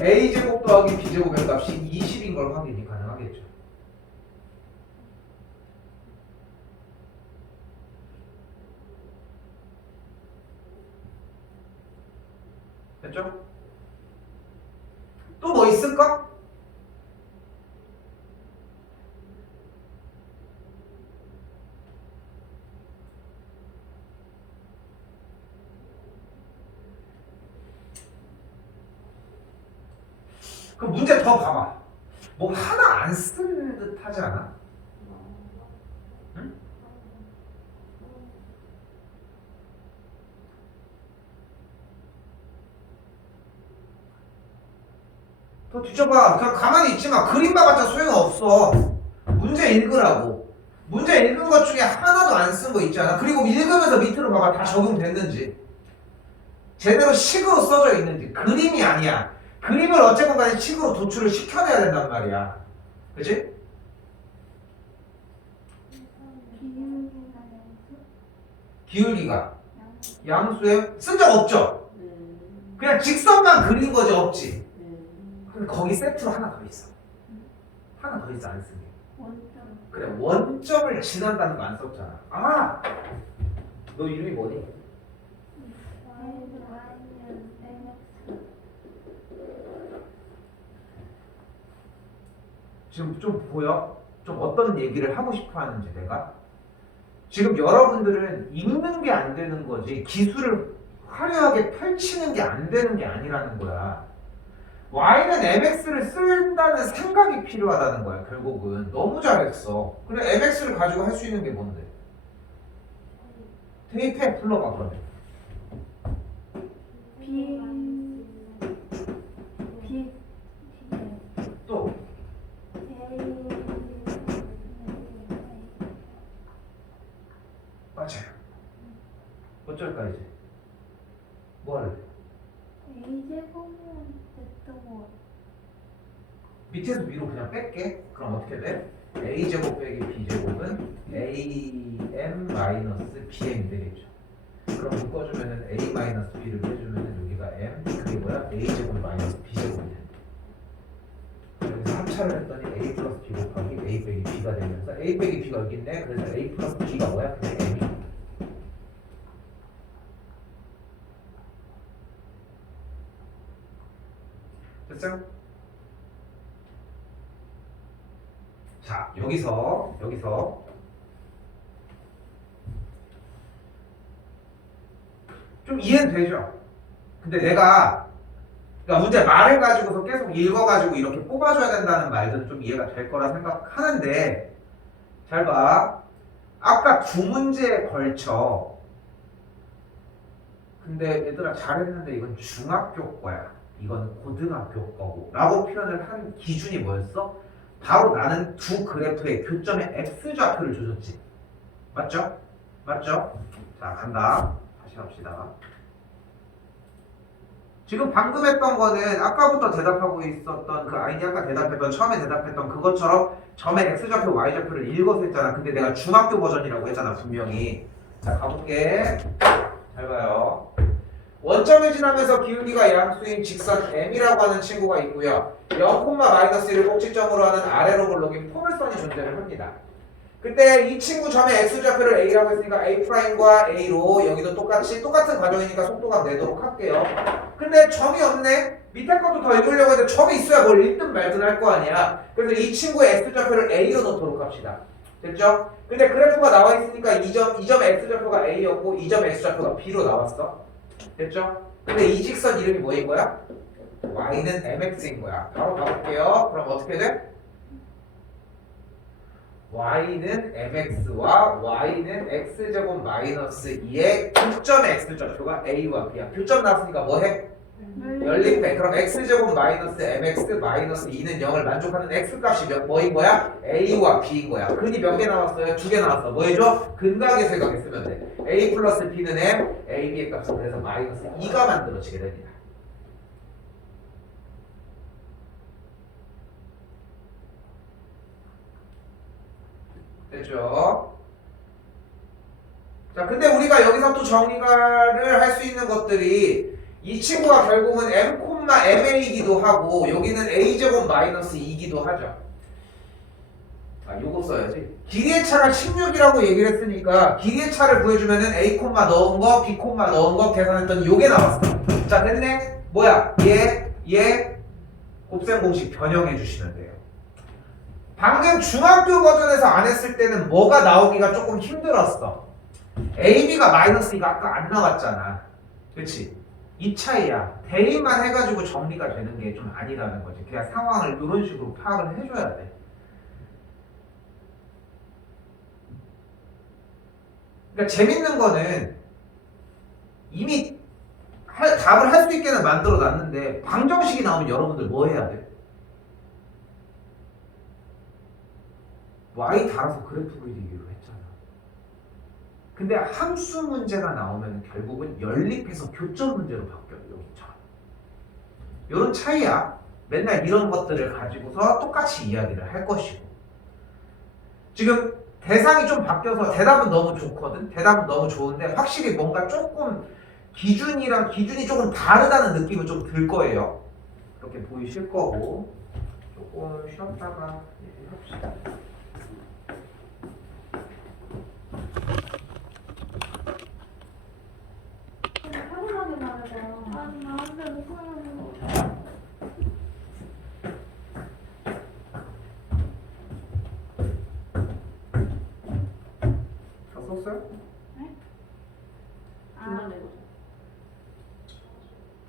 A제곱 더하기 B제곱의 값이 20인 걸 확인이 가능하겠죠. 됐죠? 또 뭐 있을까? 그 문제 더 봐봐. 뭐 하나 안 쓴 듯 하지 않아? 응? 더 뒤져봐. 그냥 가만히 있지 마. 그림 봐봤자 소용없어. 문제 읽으라고. 문제 읽은 것 중에 하나도 안 쓴 거 있지 않아? 그리고 읽으면서 밑으로 봐봐. 다 적용됐는지. 제대로 식으로 써져 있는지. 그림이 아니야. 그림을 어쨌건 간에 식으로 도출을 시켜내야 된단 말이야. 그치? 기울기가 양수에 쓴 적 없죠? 그냥 직선만 그린 거지 없지? 근데 거기 세트로 하나 더 있어. 하나 더 있어 안 쓴 게. 원점. 그래 원점을 지난다는 거 안 썼잖아. 아! 너 이름이 뭐니? 지금 좀 보여? 좀 어떤 얘기를 하고 싶어 하는지 내가? 지금 여러분들은 읽는 게 안 되는 거지 기술을 화려하게 펼치는 게 안 되는 게 아니라는 거야. y는 mx를 쓴다는 생각이 필요하다는 거야. 결국은 너무 잘했어. 그래 mx를 가지고 할 수 있는 게 뭔데? 대입해 불러봐 그러면. B 또 맞아요. 어쩔까 이제? 뭐 할래? A제곱은 됐던 것 같아. 밑에서 위로 그냥 뺄게. 그럼 어떻게 돼? a제곱 빼기 b제곱은 am 마이너스 bm이 되겠죠. 그럼 묶어주면은 a 마이너스 b를 빼주면은 여기가 m 그게 뭐야? a제곱 마이너스 b제곱이 된다. 여기서 합차를 했더니 a 플러스 b 곱하기 a 빼기 b가 되면서 a 빼기 b가 여기 있네. 그래서 a 플러스 b가 뭐야? 그냥 m이. 됐죠? 자, 여기서 좀 이해는 되죠? 근데 내가 그러니까 문제 말을 가지고서 계속 읽어가지고 이렇게 뽑아줘야 된다는 말들은 좀 이해가 될 거라 생각하는데 잘 봐. 아까 두 문제에 걸쳐 근데 얘들아 잘했는데 이건 중학교 거야. 이건 고등학교 거고 라고 표현을 한 기준이 뭐였어? 바로 나는 두 그래프의 교점의 x좌표를 줘줬지. 맞죠? 맞죠? 자 간다. 다시 합시다. 지금 방금 했던 거는 아까부터 대답하고 있었던 그 아이디 아까 대답했던 처음에 대답했던 그것처럼 점의 x좌표 y좌표를 읽어서 했잖아. 근데 내가 중학교 버전이라고 했잖아 분명히. 자 가볼게. 잘 봐요. 원점을 지나면서 기울기가 양수인 직선 M이라고 하는 친구가 있고요. 0,-1을 꼭지점으로 하는 아래로 볼록인 포물선이 존재를 합니다. 그때 이 친구 점의 X좌표를 A라고 했으니까 A'과 A로 여기도 똑같은 과정이니까 속도감 내도록 할게요. 근데 점이 없네? 밑에 것도 더 읽으려고 했는데 점이 있어야 뭘 읽든 말든 할 거 아니야. 그래서 이 친구의 X좌표를 A로 놓도록 합시다. 됐죠? 근데 그래프가 나와 있으니까 이 점 X좌표가 A였고 이 점 X좌표가 B로 나왔어. 됐죠? 근데 이 직선 이름이 뭐인 거야? Y는 MX인 거야. 바로 가볼게요. 그럼 어떻게 돼? Y는 MX와 Y는 X제곱 마이너스 2의 교점 X좌표가 A와 B야. 교점 나왔으니까 뭐 해? 연립해. 그럼 X제곱 마이너스 MX 마이너스 2는 0을 만족하는 X값이 뭐인 거야? A와 B인 거야. 근이 몇 개 나왔어요? 2개 나왔어. 뭐 해줘? 근각의 세각에 쓰면 돼. A 플러스 B는 M, A, B의 값은 그래서 마이너스 2가 만들어지게 됩니다. 됐죠? 자, 근데 우리가 여기서 또 정리를 할 수 있는 것들이 이 친구가 결국은 M,MA이기도 하고 여기는 A제곱 마이너스 2기도 하죠. 아, 요거 써야지. 길이의 차가 16이라고 얘기를 했으니까 길이의 차를 구해주면은 A, 넣은 거, B, 넣은 거 계산했더니 요게 나왔어. 자, 됐네? 뭐야? 얘 곱셈 공식 변형해 주시면 돼요. 방금 중학교 버전에서 안 했을 때는 뭐가 나오기가 조금 힘들었어. AB가 마이너스 2가 아까 안 나왔잖아. 그치? 이 차이야. 대입만 해가지고 정리가 되는 게 좀 아니라는 거지. 그냥 상황을 이런 식으로 파악을 해줘야 돼. 그러니까 재밌는 거는 이미 답을 할 수 있게는 만들어 놨는데 방정식이 나오면 여러분들 뭐 해야 돼? Y 달아서 그래프 그리기로 했잖아. 근데 함수 문제가 나오면 결국은 연립해서 교점 문제로 바뀌어요. 여기처럼. 이런 차이야. 맨날 이런 것들을 가지고서 똑같이 이야기를 할 것이고. 지금 대상이 좀 바뀌어서 대답은 너무 좋거든. 대답은 너무 좋은데 확실히 뭔가 조금 기준이 조금 다르다는 느낌은 좀 들 거예요. 이렇게 보이실 거고. 조금 쉬었다가 얘기합시다. 차분하게 말해봐. 아니 나한테 웃어요. 다 썼어요? 중간 내보자.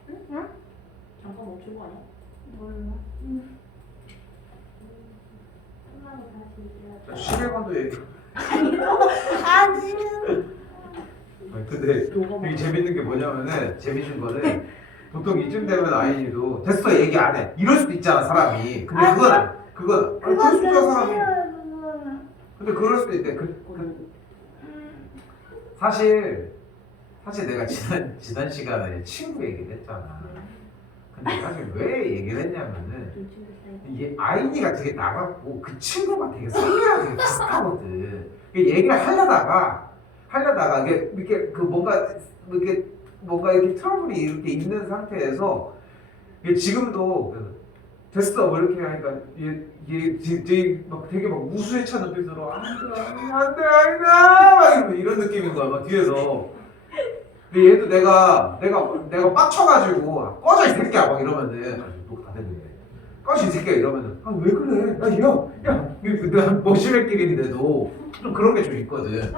응? 잠깐 멈춘 거 아니야? 몰라. 끝나고 다시 얘기하자. 자, 11번도 얘기. 아니. 근데 되게 재밌는 게 뭐냐면은 재밌는 거는 보통 이쯤 되면 아이도 됐어 얘기 안 해. 이럴 수도 있잖아 사람이. 근데 그건 그럴 수도 있잖아 사람이. 그거는. 근데 그럴 수도 있대. 사실 내가 지난 시간에 친구 얘기를 했잖아. 근데 사실 왜 얘기를 했냐면은 좀 친구 사이. 이게 아이디가 되게 나갔고 그 친구가 되게 성향이 되게 비슷하거든. 얘기를 하려다가 이게 그 뭔가 이렇게 트러블이 이렇게 있는 상태에서 이게 지금도 됐어 뭐 이렇게 하니까 얘 되게 막 우수에 찬 눈빛으로 안돼 아니다 막 이런 느낌인 거야 막 뒤에서. 근데 얘도 내가 빡쳐가지고 꺼져 이 새끼야 막 이러면은 녹 다 됐는데 꺼져 이 새끼야 이러면은 아 왜 그래 야 내가 머시맥끼리인데도 좀 그런 게 좀 있거든.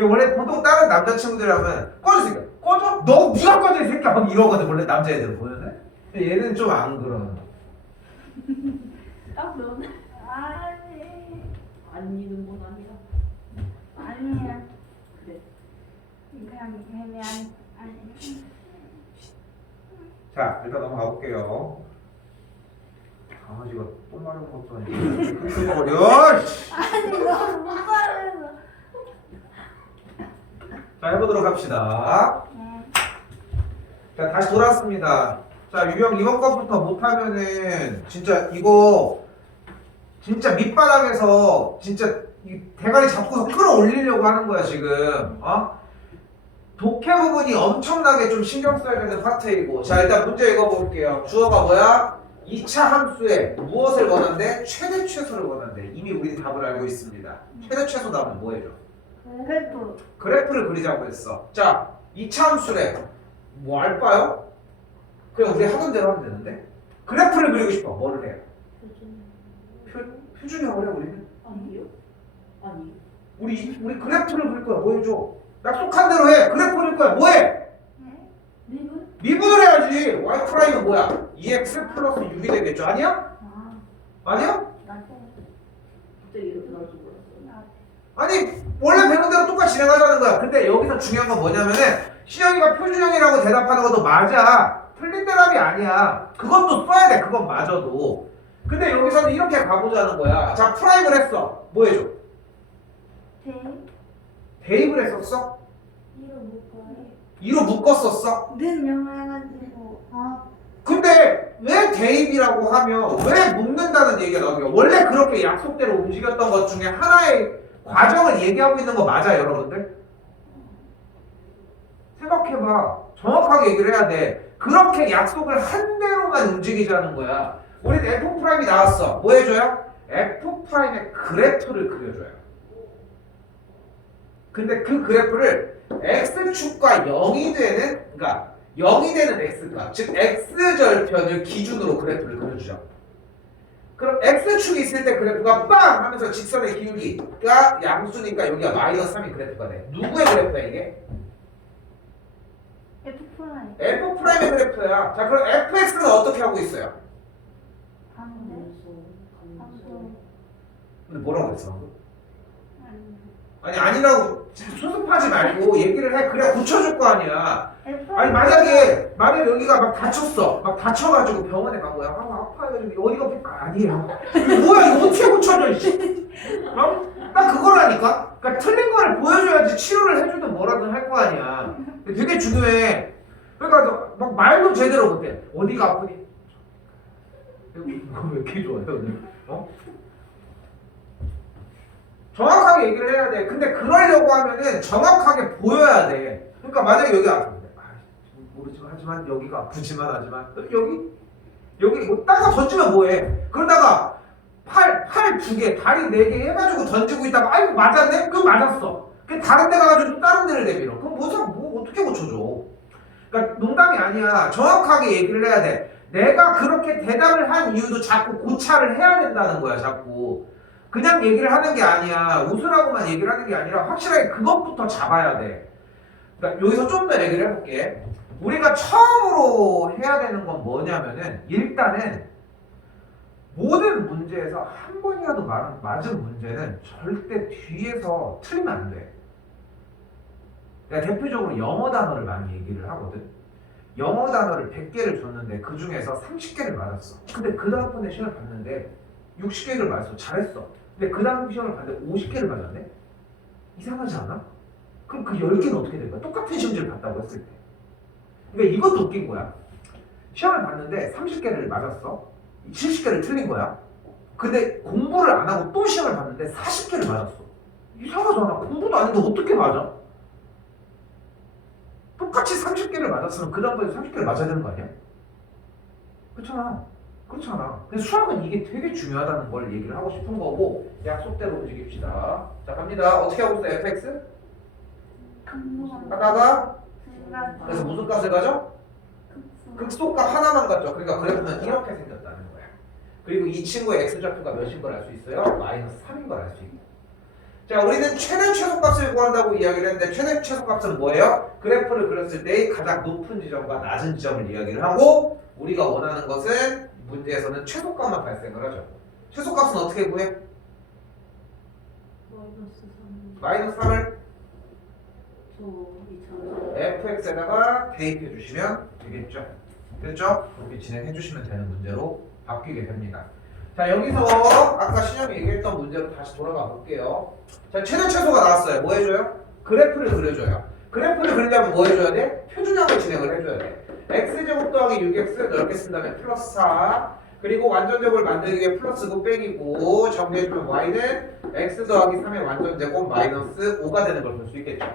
원래 보통 다른 남자친구들 하면 꺼져 이 새끼야 꺼져 네가 꺼져 이 새끼야 막 이러거든 원래 남자애들은 보면은. 근데 얘는 좀 안 그러는 거. 딱 너는 아니. 안 읽는 건 아니야. 아니야. 그래. 그냥 아니. 자 일단 넘어가 볼게요. 강아지가 똥 마려운 것도 아니고 끙끙거려. 아니 너무 못 말해서. 자 해보도록 합시다. 자 다시 돌아왔습니다. 자 유형 이번 것부터 못하면은 진짜 이거 진짜 밑바닥에서 진짜 이 대가리 잡고서 끌어올리려고 하는 거야 지금. 어? 독해 부분이 엄청나게 좀 신경 써야 되는 파트이고. 자, 일단 문제 읽어볼게요. 주어가 뭐야? 2차 함수에 무엇을 원한대? 최대 최소를 원한대. 이미 우리 답을 알고 있습니다. 최대 최소 나오면 뭐 해줘? 그래프. 그래프를 그리자고 했어. 자, 2차 함수래. 뭐 알바요? 그냥 우리 하던 대로 하면 되는데. 그래프를 그리고 싶어. 뭐를 해요? 표준형을 해 우리는. 아니요? 아니요. 우리 그래프를 그릴 거야. 뭐 해줘? 약속한 대로 해. 그래프 그릴 거야. 뭐 해? 네. 미분? 미분을 해야지. y 프라임은 뭐야? 2x 플러스 6이 되겠죠. 아니야? 아, 아니야? 나도. 갑자기 이렇게 나올 줄 몰랐어요. 나. 아니 원래 배운 대로 똑같이 진행하자는 거야. 근데 여기서 중요한 건 뭐냐면은 시영이가 표준형이라고 대답하는 것도 맞아. 틀린 대답이 아니야. 그것도 써야 돼. 그건 맞아도. 근데 여기서는 이렇게 가보자는 거야. 자, 프라임을 했어. 뭐 해줘? 대. 대입을 했었어? 이로 묶어요. 2로 묶었었어? 는 영어해가지고. 아, 근데 왜 대입이라고 하면 왜 묶는다는 얘기가 나오는 거야? 원래 그렇게 약속대로 움직였던 것 중에 하나의 과정을 얘기하고 있는 거 맞아, 여러분들? 생각해봐. 정확하게 얘기를 해야 돼. 그렇게 약속을 한 대로만 움직이자는 거야. 우리는 F'이 나왔어. 뭐 해줘요? F'의 그래프를 그려줘요. 근데 그 그래프를 X축과 0이 되는, 그러니까 0이 되는 X값, 즉 X절편을 기준으로 그래프를 그려주죠. 그럼 X축이 있을 때 그래프가 빵! 하면서 직선의 기울기가 양수니까 여기가 마이너스 3이 그래프가 돼. 누구의 그래프야 이게? F 프라임. F'의 그래프야. 자, 그럼 fx는 어떻게 하고 있어요? 반대. 감소. 근데 뭐라고 했어? 아니. 아니 아니라고 수습하지 말고 얘기를 해. 그래야 고쳐줄 거 아니야. F. 아니 만약에 여기가 막 다쳤어. 막 다쳐가지고 병원에 간 거야. 아 아파가지고 어디가 아니에요. 이거 뭐야 이거 어떻게 고쳐줘 이씨. 어? 딱 그거라니까. 그러니까 틀린 거를 보여줘야지 치료를 해주든 뭐라든 할 거 아니야. 되게 중요해. 그러니까 막 말도 제대로 못해. 어디가 아프니? 이거 왜 이렇게 좋아해 오늘? 어? 정확하게 얘기를 해야 돼. 근데 그러려고 하면은 정확하게 보여야 돼. 그러니까 만약에 여기 아픈데, 모르지만 하지만 여기가 아프지만 하지만 여기 뭐 따가 던지면 뭐해? 그러다가 팔 두 개, 다리 네 개 해가지고 던지고 있다가 아이고 맞았네? 그럼 맞았어. 그 다른 데 가가지고 또 다른 데를 내밀어. 그럼 뭐 어떻게 고쳐줘? 그러니까 농담이 아니야. 정확하게 얘기를 해야 돼. 내가 그렇게 대답을 한 이유도 자꾸 고찰을 해야 된다는 거야, 자꾸. 그냥 얘기를 하는 게 아니야. 웃으라고만 얘기를 하는 게 아니라 확실하게 그것부터 잡아야 돼. 그러니까 여기서 좀 더 얘기를 해볼게. 우리가 처음으로 해야 되는 건 뭐냐면은 일단은 모든 문제에서 한 번이라도 맞은 문제는 절대 뒤에서 틀리면 안 돼. 내가 대표적으로 영어 단어를 많이 얘기를 하거든. 영어 단어를 100개를 줬는데 그 중에서 30개를 맞았어. 근데 그 다음번에 시험을 봤는데 60개를 맞았어. 잘했어. 근데 그 다음 시험을 봤는데 50개를 맞았네? 이상하지 않아? 그럼 그 10개는 어떻게 된 거야? 똑같은 시험지를 봤다고 했을 때. 그러니까 이것도 웃긴 거야. 시험을 봤는데 30개를 맞았어. 70개를 틀린 거야. 근데 공부를 안 하고 또 시험을 봤는데 40개를 맞았어. 이상하잖아. 공부도 안 했는데 어떻게 맞아? 똑같이 30개를 맞았으면 그 다음번에 30개를 맞아야 되는 거 아니야? 그렇잖아. 그렇잖아. 근데 수학은 이게 되게 중요하다는 걸 얘기를 하고 싶은 거고 약속대로 움직입시다. 자 갑니다. 어떻게 하고 있어요? fx? 하다가 그래서 무슨 값을 가져? 극소값 하나만 가져. 그러니까 그래프는 이렇게 생겼다는 거야. 그리고 이 친구의 x좌표가 몇인 걸 알 수 있어요? 마이너스 3인 걸 알 수 있고. 자 우리는 최대 최소값을 구한다고 이야기를 했는데 최대 최소값은 뭐예요? 그래프를 그렸을 때 가장 높은 지점과 낮은 지점을 이야기를 하고 우리가 원하는 것은 문제에서는 최소값만 발생을 하죠. 최소값은 어떻게 구해? 마이너스 3을 fx에다가 대입해 주시면 되겠죠. 됐죠? 그렇게 진행해 주시면 되는 문제로 바뀌게 됩니다. 자 여기서 아까 신영이 얘기했던 문제로 다시 돌아가 볼게요. 자 최대 최소가 나왔어요. 뭐 해줘요? 그래프를 그려줘요. 그래프를 그리려면 뭐 해줘야 돼? 표준형을 진행을 해줘야 돼. x제곱 더하기 6x 넓게 쓴다면 플러스 4 그리고 완전제곱을 만들기 위해 플러스 9 빼기고 정리해주면 y는 x 더하기 3의 완전제곱 마이너스 5가 되는 걸 볼 수 있겠죠.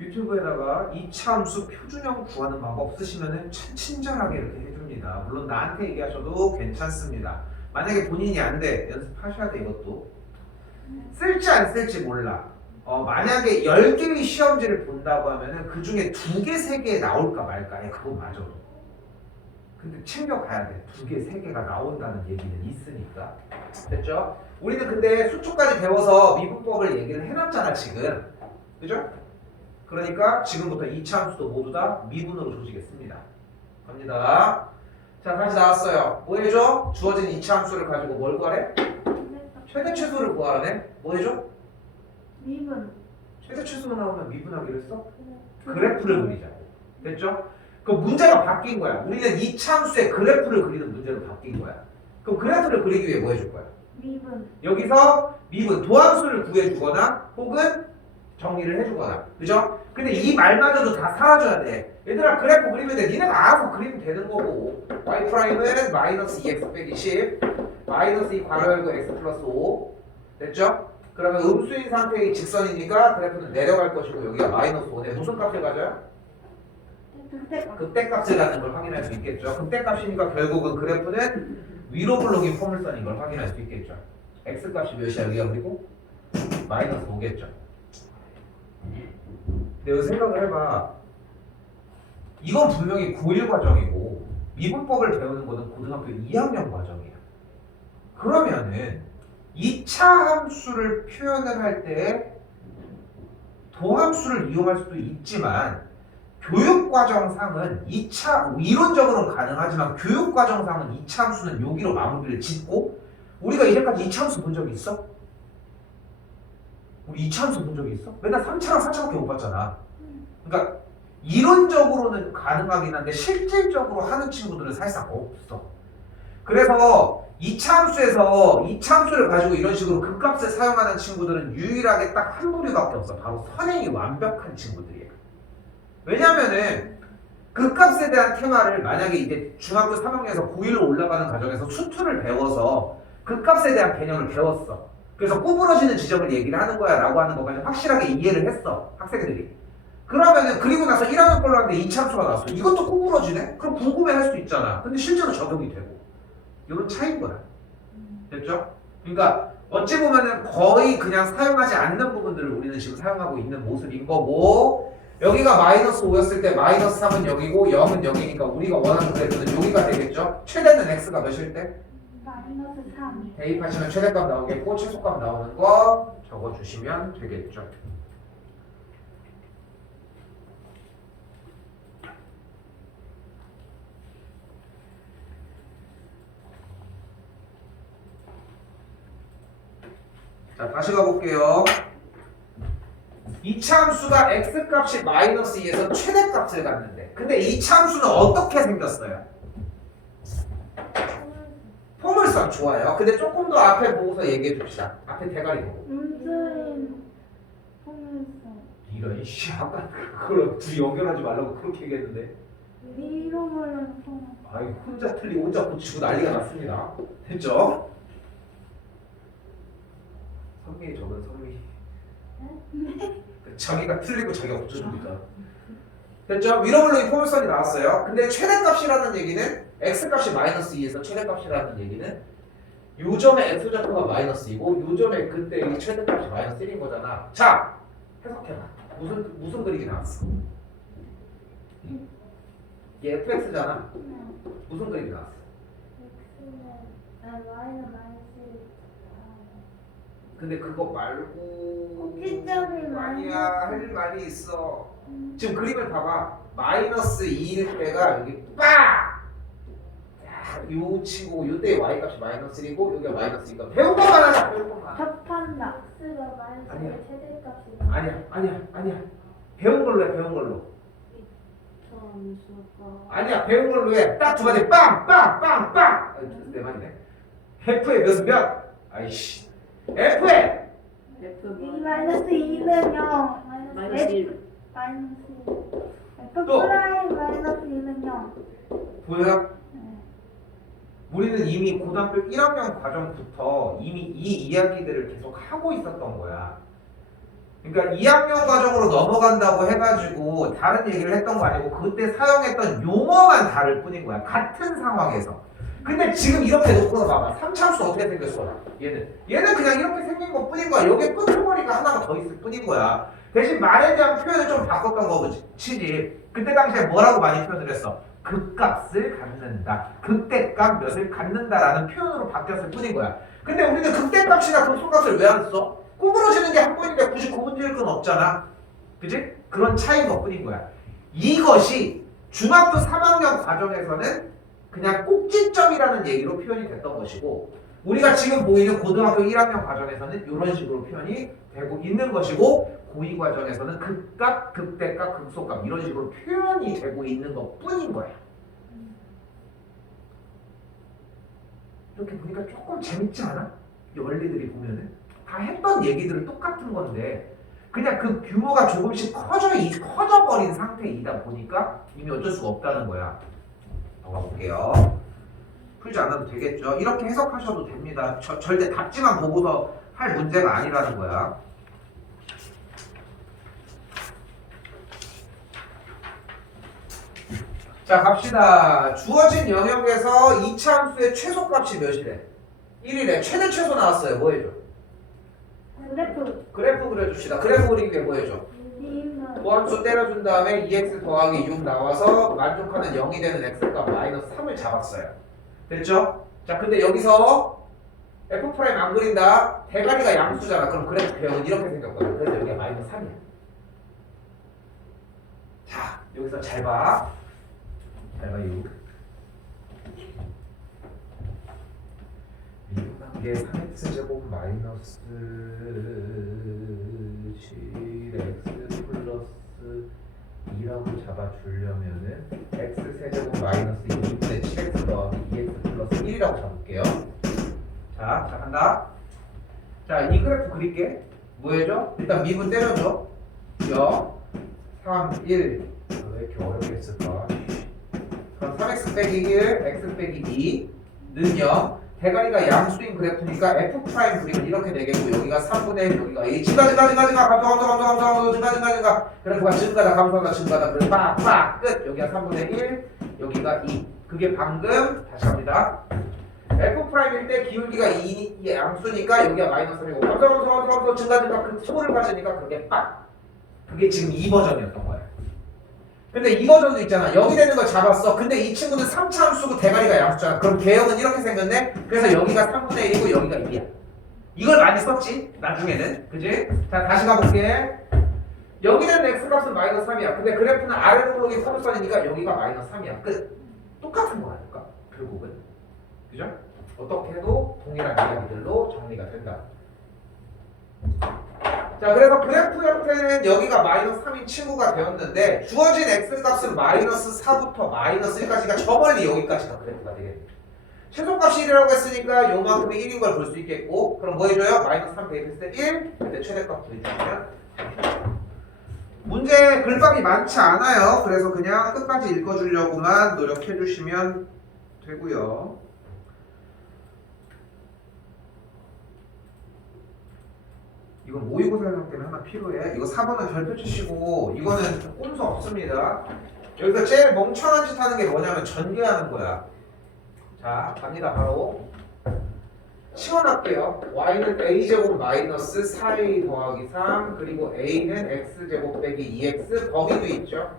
유튜브에다가 이차함수 표준형 구하는 방법 쓰시면은 친절하게 이렇게 해줍니다. 물론 나한테 얘기하셔도 괜찮습니다. 만약에 본인이 안 돼, 연습하셔야 돼. 이것도 쓸지 안 쓸지 몰라. 만약에 10개의 시험지를 본다고 하면은 그 중에 2개, 3개 나올까 말까 해. 그건 맞아. 근데 챙겨가야 돼. 2개, 3개가 나온다는 얘기는 있으니까. 됐죠? 우리는 근데 수초까지 배워서 미분법을 얘기를 해놨잖아 지금. 그죠? 그러니까 지금부터 이차함수도 모두 다 미분으로 조지겠습니다. 갑니다. 자, 다시 나왔어요. 뭐 해줘? 주어진 이차함수를 가지고 뭘 구하래? 최대 최소를 구하라네. 뭐 해줘? 미분. 최대 최소가 나오면 미분하기로 했어? 그래프를 그리자고. 됐죠? 그럼 문제가 바뀐 거야. 우리는 이차함수의 그래프를 그리는 문제로 바뀐 거야. 그럼 그래프를 그리기 위해 뭐 해줄 거야? 미분. 여기서 미분, 도함수를 구해주거나 혹은 정리를 해주거나. 그죠? 근데 이 말마저도 다 사라져야 돼. 얘들아 그래프 그리면 돼. 니네가 알아서 그리면 되는 거고. y''은 마이너스 2x 빼기 10 마이너스 2 괄호 열고 x 플러스 5 됐죠? 그러면 음수인 상태의 직선이니까 그래프는 내려갈 것이고 여기가 마이너스 5네. 무슨 값을 가져요? 극대값을 갖는 걸 확인할 수 있겠죠. 극대값이니까 결국은 그래프는 위로 블록인 포물선인 걸 확인할 수 있겠죠. x값이 몇이야 여기가 그리고? 마이너스 5겠죠. 근데 여기 생각을 해봐. 이건 분명히 고1 과정이고 미분법을 배우는 것은 고등학교 2학년 과정이야. 그러면은 2차 함수를 표현을 할 때 도함수를 이용할 수도 있지만 교육과정상은 2차 이론적으로는 가능하지만 교육과정상은 2차 함수는 여기로 마무리를 짓고 우리가 이제까지 2차 함수 본 적이 있어? 우리 2차 함수 본 적이 있어? 맨날 3차랑 4차밖에 못 봤잖아. 그러니까 이론적으로는 가능하긴 한데 실질적으로 하는 친구들은 사실상 없어. 그래서 2차 함수에서 2차 함수를 가지고 이런 식으로 극값을 사용하는 친구들은 유일하게 딱 한 부류밖에 없어. 바로 선행이 완벽한 친구들이에요. 왜냐면은 극값에 대한 테마를 만약에 이제 중학교 3학년에서 고1로 올라가는 과정에서 수투를 배워서 극값에 대한 개념을 배웠어. 그래서 구부러지는 지점을 얘기를 하는 거야 라고 하는 것까지 확실하게 이해를 했어 학생들이. 그러면은 그리고 나서 1학년 걸로 하는데 2차 함수가 나왔어. 이것도 구부러지네? 그럼 궁금해 할 수도 있잖아. 근데 실제로 적용이 되고 이런 차이인 거야. 됐죠? 그러니까 어찌 보면은 거의 그냥 사용하지 않는 부분들을 우리는 지금 사용하고 있는 모습인 거고 여기가 마이너스 5였을 때 마이너스 3은 여기고 0은 여기니까 우리가 원하는 그래프는 여기가 되겠죠? 최대는 x가 몇일 때? 마이너스 3. 대입하시면 최대값 나오겠고 최소값 나오는 거 적어주시면 되겠죠. 자, 다시 가볼게요. 2차 함수가 x값이 마이너스 2에서 최대값을 갖는데 근데 2차 함수는 어떻게 생겼어요? 포물선 좋아요. 근데 조금 더 앞에 보고서 얘기해 줍시다. 앞에 대가리 보고. 음수인 포물선. 이런 씨 아까 그걸 둘이 연결하지 말라고 그렇게 얘기했는데 위로 몰라는 포물선. 아이 혼자 틀리고 혼자 고치고 난리가 났습니다. 됐죠? 선미 적은 선미. 자기가 틀리고 자기가 고쳐줍니다. 됐죠? 위로블록이 포물선이 나왔어요. 근데 최대값이라는 얘기는 x값이 마이너스 2에서 최대값이라는 얘기는 요점의 x좌표가 마이너스 2고 요점의 그때 이 최대값이 마이너스 1인 거잖아. 자, 해석해봐. 무슨 그림이 나왔어? 얘 fx잖아. 무슨 그림이 나왔어? X는 마이너스. 근데 그거 말고 꼭지점이 아니야 할 말이 있어. 지금 그림을 봐봐. 마이너스 2일 때가 여기 빡! 요 친구 요때 y값이 마이너스 1이고 여기가 마이너스 2가 배운 것만 하자. 배운 것만. 접한다. X가 아니야. 마이너스 최대값이. 아니야. 배운 걸로 해. 배운 걸로. 아니야. 배운 걸로 해. 딱 두 가지 빵! 내 말이네. f의 몇은 몇? 아이씨. f의 F 이 마이너스 2는 0. 마이너스 1. 마이너스 1. 또. F 프라임 마이너스 2는 0. 보여요? 네. 우리는 이미 고등학교 1학년 과정부터 이미 이 이야기들을 계속 하고 있었던 거야. 그러니까 2학년 과정으로 넘어간다고 해가지고 다른 얘기를 했던 거 아니고 그때 사용했던 용어만 다를 뿐인 거야. 같은 상황에서. 근데 지금 이렇게 놓고서 봐봐. 3차함수 어떻게 생겼어? 얘는 그냥 이렇게 생긴 것 뿐인 거야. 여기에 끄트머리가 하나가 더 있을 뿐인 거야. 대신 말에 대한 표현을 좀 바꿨던 거지. 그때 당시에 뭐라고 많이 표현을 했어? 극값을 갖는다. 극대값 몇을 갖는다라는 표현으로 바뀌었을 뿐인 거야. 근데 우리는 극대값이나 극소값을 왜 안 써? 구부러지는 게 한 번인데 굳이 구분 지을 건 없잖아. 그지? 그런 차이인 것 뿐인 거야. 이것이 중학교 3학년 과정에서는 그냥 꼭지점이라는 얘기로 표현이 됐던 것이고 우리가 지금 보이는 고등학교 1학년 과정에서는 이런 식으로 표현이 되고 있는 것이고 고2 과정에서는 극값, 극대값, 극소값 이런 식으로 표현이 되고 있는 것 뿐인 거야. 이렇게 보니까 조금 재밌지 않아? 이 원리들이 보면은 다 했던 얘기들은 똑같은 건데 그냥 그 규모가 조금씩 커져버린 상태이다 보니까 이미 어쩔 수가 없다는 거야. 넘어가 볼게요. 풀지 않아도 되겠죠. 이렇게 해석하셔도 됩니다. 절대 답지만 보고서 할 문제가 아니라는 거야. 자 갑시다. 주어진 영역에서 이차함수의 최소값이 몇이래? 1이래. 최대 최소 나왔어요. 뭐 해줘? 그래프 그려줍시다. 그래프 그리는 게 뭐 해줘? 도함수 때려준 다음에 2x 더하기 6 나와서 만족하는 0이 되는 x값 마이너스 3을 잡았어요. 됐죠? 자 근데 여기서 f' 안 그린다. 대가리가 양수잖아. 그럼 그래프 배역은 이렇게 생겼거든. 그래서 여기가 마이너스 3이야. 자 여기서 잘 봐. 잘 봐요. 미분한 게 3x제곱 마이너스 7x 플러스 2라고 잡아주려면은 x세제곱 마이너스 2분의 7x 더하기 2x 플러스 1이라고 잡을게요. 자 간다. 자 이 그래프 그릴게. 뭐 해줘? 일단 미분 때려줘. 0, 3, 1. 왜 이렇게 어렵게 했을까? 그럼 3x 빼기 1, x 빼기 2는 0. 대가리가 양수인 그래프니까 f' 그리면 이렇게 되겠고 여기가 3분의 1, 여기가 a 증가 감소 그래프가 증가다 감소하다 증가다 그래서 빡 끝. 여기가 3분의 1, 여기가 2. 그게 방금 다시 합니다. f'일 때 기울기가 2 양수니까 여기가 마이너스 3이고 감소 증가 그 소를 가지니까 그게 빡. 그게 지금 2버전이었던 거예요. 근데 이 버전도 있잖아. 0이 되는 걸 잡았어. 근데 이 친구는 3차 함수고 대가리가 양수잖아. 그럼 개형은 이렇게 생겼네. 그래서 여기가 3분의 1이고 여기가 2야. 이걸 많이 썼지 나중에는. 그지? 자 다시 가볼게. 여기 되는 x값은 마이너스 3이야. 근데 그래프는 아래로 선우선이니까 여기가 마이너스 3이야. 끝. 똑같은 거라니까 결국은. 그죠? 어떻게 해도 동일한 이야기들로 정리가 된다. 자 그래서 그래프 형태는 여기가 마이너스 3인 친구가 되었는데 주어진 x값은 마이너스 4부터 마이너스 1까지가 저 멀리 여기까지가 그래프가 되겠네. 최소값이 1이라고 했으니까 요만큼이 1인 걸 볼 수 있겠고 그럼 뭐 해줘요? 마이너스 3 대입했을 때 1, 그때 최대값 구해주면 문제 글밥이 많지 않아요. 그래서 그냥 끝까지 읽어주려고만 노력해 주시면 되고요. 이건 모의고사 형 때문에 하나 필요해. 이거 4번은 별표 치시고 이거는 꼼수 없습니다. 여기서 제일 멍청한 짓 하는 게 뭐냐면 전개하는 거야. 자 갑니다. 바로 치워놨게요. y는 a제곱 마이너스 4a 더하기 3 그리고 a는 x제곱 빼기 2x 범위도 있죠.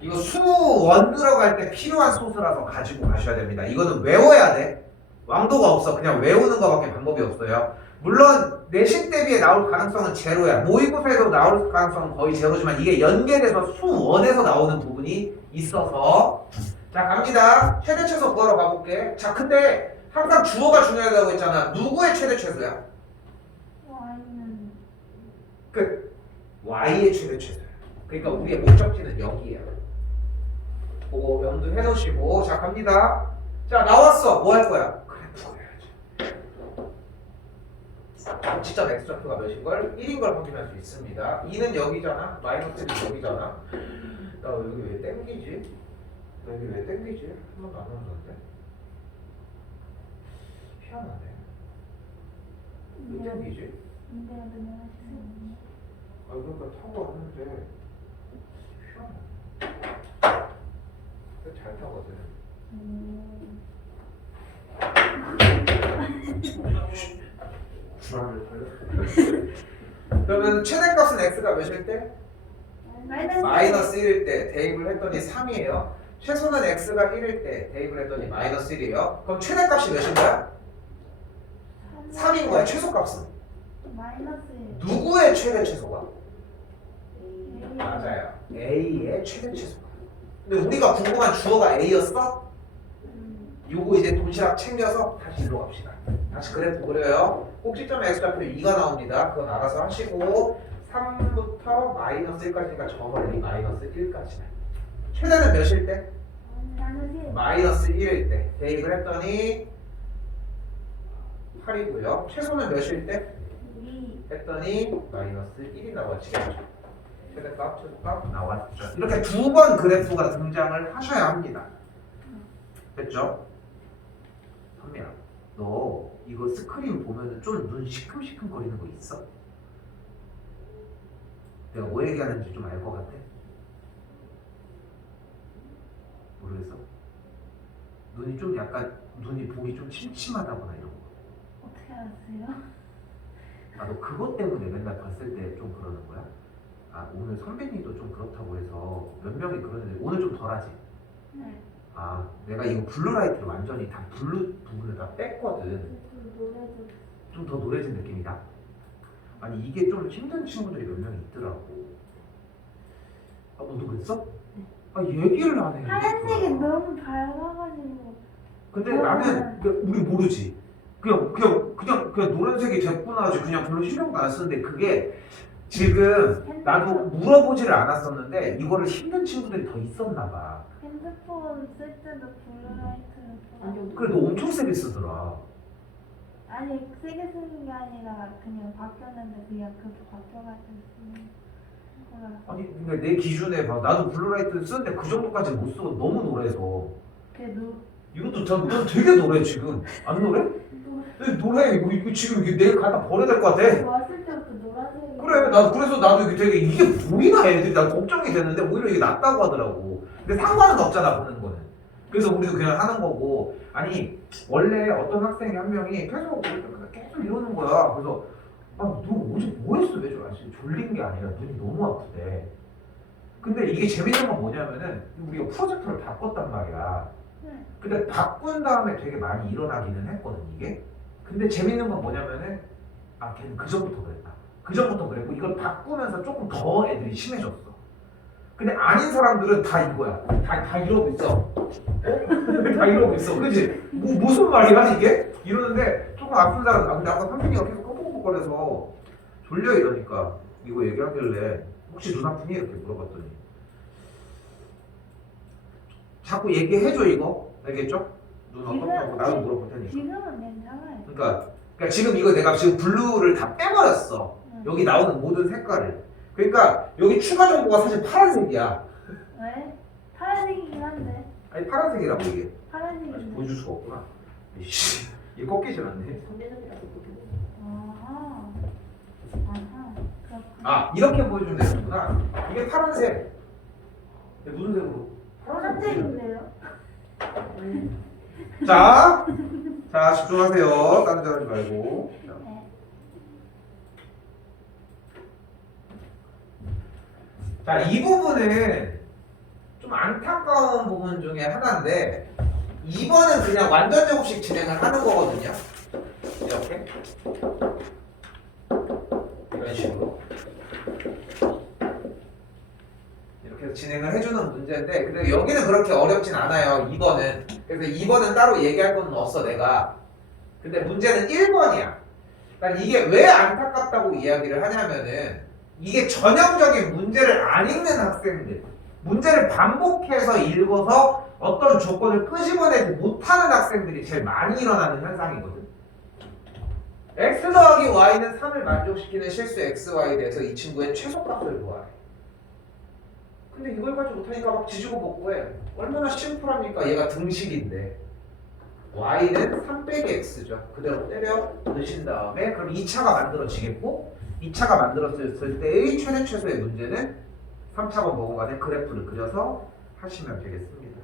이거 수원 들어갈 때 필요한 소수라서 가지고 가셔야 됩니다. 이거는 외워야 돼. 왕도가 없어. 그냥 외우는 거밖에 방법이 없어요. 물론 내신 대비에 나올 가능성은 제로야. 모의고사에도 나올 가능성은 거의 제로지만 이게 연계돼서 수원에서 나오는 부분이 있어서 자 갑니다. 최대 최소 구하러 가볼게. 자 근데 항상 주어가 중요하다고 했잖아. 누구의 최대 최소야? Y는 끝. Y의 최대 최소야. 그러니까 우리의 목적지는 여기야. 그거 염두해 놓으시고 자 갑니다. 자 나왔어. 뭐 할 거야? 그래프 그려야지. 지점 x좌표가 몇인 걸? 1인 걸 확인할 수 있습니다. 2는 여기잖아. 마이너스 1은 여기잖아. 나 여기 왜 땡기지? 여기 왜 땡기지? 한 번도 안 나왔는데. 희한하네. 왜 땡기지? 인데요, 그냥 하시세요. 아 그러니까 타고 왔는데 잘 타거든. 불안을 걸려. 그러면 최대값은 x가 몇일 때? 마이너스 1일 때 대입을 했더니 3이에요. 최소는 x가 1일 때 대입을 했더니 마이너스 1이에요. 그럼 최대값이 몇인 거야? 3인 거야. 최소값은. 마이너스 누구의 최대 최소가? A. 맞아요. A의 최대 최소가. 근데 우리가 궁금한 주어가 A였어? 요거 이제 도시락 챙겨서 다시 일로 갑시다. 다시 그래프 그려요. 꼭지점에 x좌표 2가 나옵니다. 그건 알아서 하시고 3부터 마이너스 1까지니까 저 멀리 마이너스 1까지. 최대는 몇일 때? 마이너스 마이너스 1일 때 대입을 했더니 8이고요. 최소는 몇일 때? 2. 했더니 마이너스 1이 나와지겠죠. 최대값, 최소값 나왔죠. 이렇게 두 번 그래프가 등장을 하셔야 합니다. 됐죠? 선미야, 너 이거 스크린 보면은 좀 눈 시큼시큼 거리는 거 있어? 내가 뭐 얘기하는지 좀 알 것 같아? 모르겠어? 눈이 좀 약간 눈이 보기 좀 침침하다거나 이런 거. 어떻게 알았어요? 아, 너 그것 때문에 맨날 봤을 때 좀 그러는 거야? 아, 오늘 선배님도 좀 그렇다고 해서 몇 명이 그러는데 오늘 좀 덜하지? 네. 아, 내가 이거 블루라이트를 완전히 다 블루 부분을 다 뺐거든. 노래도 좀 더 노래진 느낌이다. 아니 이게 좀 힘든 친구들이 몇 명 있더라고. 아, 너도 그랬어? 아, 얘기를 안 해. 하얀색이 너무 밝아가지고. 근데 나는 우리 모르지. 그냥 노란색이 됐구나 하지. 그냥 별로 신경도 안 쓰는데 그게 지금 나도 물어보지를 않았었는데 이거를 힘든 친구들이 더 있었나 봐. 핸드폰 쓸 때도 블루라이트를 안경. 그래 너 엄청 세게 쓰더라. 아니 세게 쓰는 게 아니라 그냥 바뀌었는데 그냥 그렇게 바뀌어가지고 쓰는 거라. 아니 근데 내 기준에 봐. 나도 블루라이트 쓰는데 그 정도까지 못 쓰고 너무 노래서. 그래도 이것도 넌 되게 노래 지금. 안 노래? 네, 노래 이거 지금 이게 내일 갖다 버려야 될 것 같아. 왔을 때부터 노란색이. 그래 그래서 나도 이게 되게 이게 보이나 애들이 나 걱정이 됐는데 오히려 이게 낫다고 하더라고. 근데 상관은 없잖아 보는 거는. 그래서 우리도 그냥 하는 거고. 아니 원래 어떤 학생이 한 명이 계속 이러는 거야. 그래서 너 어제 뭐 했어? 왜 저러지? 졸린 게 아니라 눈이 너무 아프대. 근데 이게 재밌는 건 뭐냐면은 우리가 프로젝터를 바꿨단 말이야. 근데 바꾼 다음에 되게 많이 일어나기는 했거든 이게. 근데 재밌는 건 뭐냐면은 걔는 그 전부터 그랬다. 그 전부터 그랬고 이걸 바꾸면서 조금 더 애들이 심해졌어. 근데 아닌 사람들은 다 이거야. 다 이러고 있어. 다 이러고 있어. 그치? 무슨 말이야 이게? 이러는데 조금 아픈 사람. 근데 아까 선생님이 계속 꺼벅꺼벅거려서 졸려 이러니까 이거 얘기하길래 혹시 눈 아프니? 이렇게 물어봤더니 자꾸 얘기해줘 이거. 알겠죠? 눈 어떻다고 나도 물어볼 테니까. 지금은 괜찮아요. 그러니까 지금 이거 내가 지금 블루를 다 빼버렸어. 여기 나오는 모든 색깔을. 그러니까 여기 추가 정보가 사실 파란색이야. 왜? 파란색이긴 한데. 아니 파란색이라고 이게. 아직 파란색인데. 보여줄 수가 없구나. 이씨, 이게 꺾이질 않네. 선배님이라서 그렇게 되는 아하. 아하. 그렇구나. 아 이렇게 보여주면 되는구나. 이게 파란색. 무슨 색으로? 파란색인데요? 자 집중하세요. 다른 데 하지 말고. 네. 자, 이 부분은 좀 안타까운 부분 중에 하나인데 2번은 그냥 완전 제곱식 진행을 하는 거거든요. 이렇게 이런 식으로 이렇게 해서 진행을 해주는 문제인데 근데 여기는 그렇게 어렵진 않아요. 2번은. 그래서 2번은 따로 얘기할 건 없어 내가. 근데 문제는 1번이야. 그러니까 이게 왜 안타깝다고 이야기를 하냐면은 이게 전형적인 문제를 안 읽는 학생들, 문제를 반복해서 읽어서 어떤 조건을 끄집어내지 못하는 학생들이 제일 많이 일어나는 현상이거든. x 더하기 y는 3을 만족시키는 실수 xy에 대해서 이 친구의 최소값을 구하래. 근데 이걸 가지고 못하니까 막 지지고 볶고해. 얼마나 심플합니까? 얘가 등식인데. y는 3 빼기 x죠. 그대로 때려 넣으신 다음에 그럼 2차가 만들어지겠고 2차가 만들어졌을 때의 최대 최소의 문제는 3차번 뭐고 간에 그래프를 그려서 하시면 되겠습니다.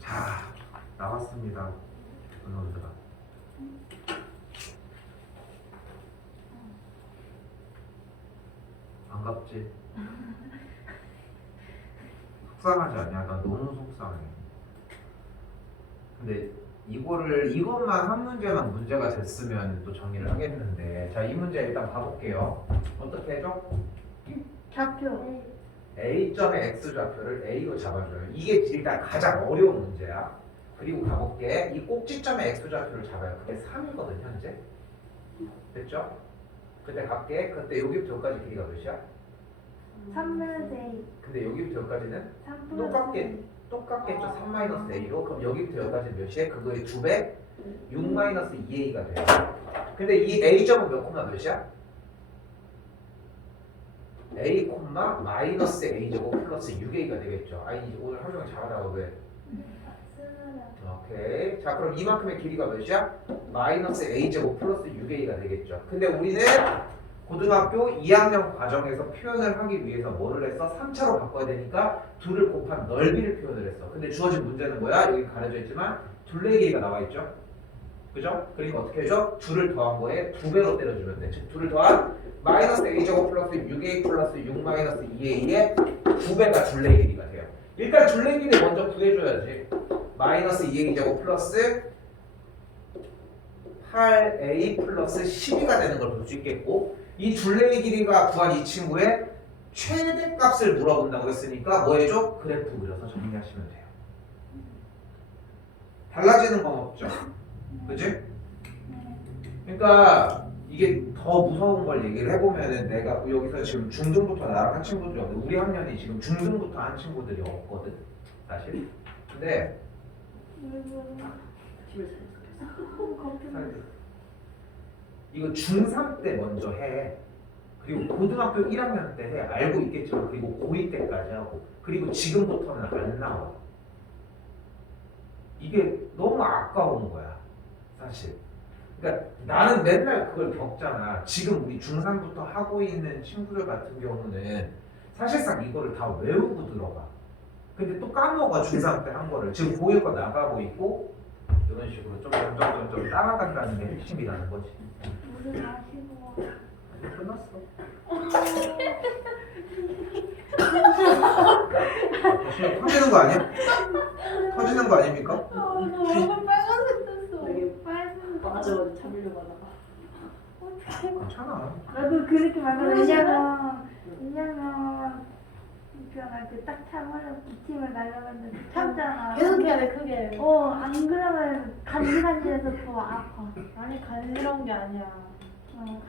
자, 나왔습니다. 은원들아. 반갑지? 속상하지 않냐? 나 너무 속상해. 근데 이것만 한 문제만 문제가 됐으면 또 정리를 하겠는데, 자, 이 문제 일단 봐볼게요. 어떻게 해줘? 좌표. A점의 X좌표를 A로 잡아줘요. 이게 일단 가장 어려운 문제야. 그리고 가볼게. 이 꼭지점의 X좌표를 잡아요. 그게 3이거든, 현재. 됐죠? 그때 갈게. 그때 여기부터 여기까지 길이가 몇이야? 3-A. 근데 여기부터 여기까지는 3 똑같게 똑같겠죠. 3 A로. 그럼 여기부터 여기까지 몇이에? 그거의 2배? 6 2A가 돼요. 근데 이 A점은 몇 콤마 몇이야? A 콤마 마이너스 A제곱 플러스 6A가 되겠죠. 아니 오늘 하루 종일 잘하다가 왜? 오케이. 자 그럼 이만큼의 길이가 몇이야? 마이너스 A제곱 플러스 6A가 되겠죠. 근데 우리는 고등학교 2학년 과정에서 표현을 하기 위해서 뭐를 했어? 3차로 바꿔야 되니까 둘을 곱한 넓이를 표현을 했어. 근데 주어진 문제는 뭐야? 여기 가려져 있지만 둘레의 길이가 나와 있죠. 그죠? 그러니까 어떻게 해줘? 둘을 더한 거에 2배로 때려주면 돼. 즉 둘을 더한 마이너스 A제곱 플러스 6A 플러스 6 마이너스 2A의 2배가 둘레의 길이가 돼요. 일단 둘레의 길이 먼저 구해줘야지. 마이너스 2A제곱 플러스 8A 플러스 12가 되는 걸 볼 수 있겠고, 이 둘레의 길이가 구한 이 친구의 최대값을 물어본다고 했으니까 뭐 해줘? 그래프 그려서 정리하시면 돼요. 달라지는 건 없죠. 그치? 그러니까 이게 더 무서운 걸 얘기를 해보면은 내가 여기서 지금 중등부터 나랑 한 친구들이 없는데 우리 학년이 지금 중등부터 한 친구들이 없거든 사실. 근데 집을 잘 이거 중3 때 먼저 해. 그리고 고등학교 1학년 때 해. 알고 있겠지만 그리고 고2 때까지 하고 그리고 지금부터는 안 나와. 이게 너무 아까운 거야 사실. 그러니까 나는 맨날 그걸 겪잖아. 지금 우리 중3부터 하고 있는 친구들 같은 경우는 사실상 이거를 다 외우고 들어가. 근데 또 까먹어. 중3 때 한 거를 지금 고1거 나가고 있고 이런 식으로 좀 점점 따라간다는 게 핵심이라는 거지. 물을 마시고. 이제 끝났어. 다시 터지는 거 아니야? 터지는 거 아닙니까? 나 얼굴 빨간색 됐어. 되게 빨간. 맞아 잡으려고 하다가 괜찮아. 나도 그렇게 말해. 왜냐면 그냥 그딱 참으려고 기침을 날려봤는데 참잖아. 계속 해야 돼 크게. 안 그러면 간질간질해서 더 아파. 아니 간지러운 게 아니야. 간질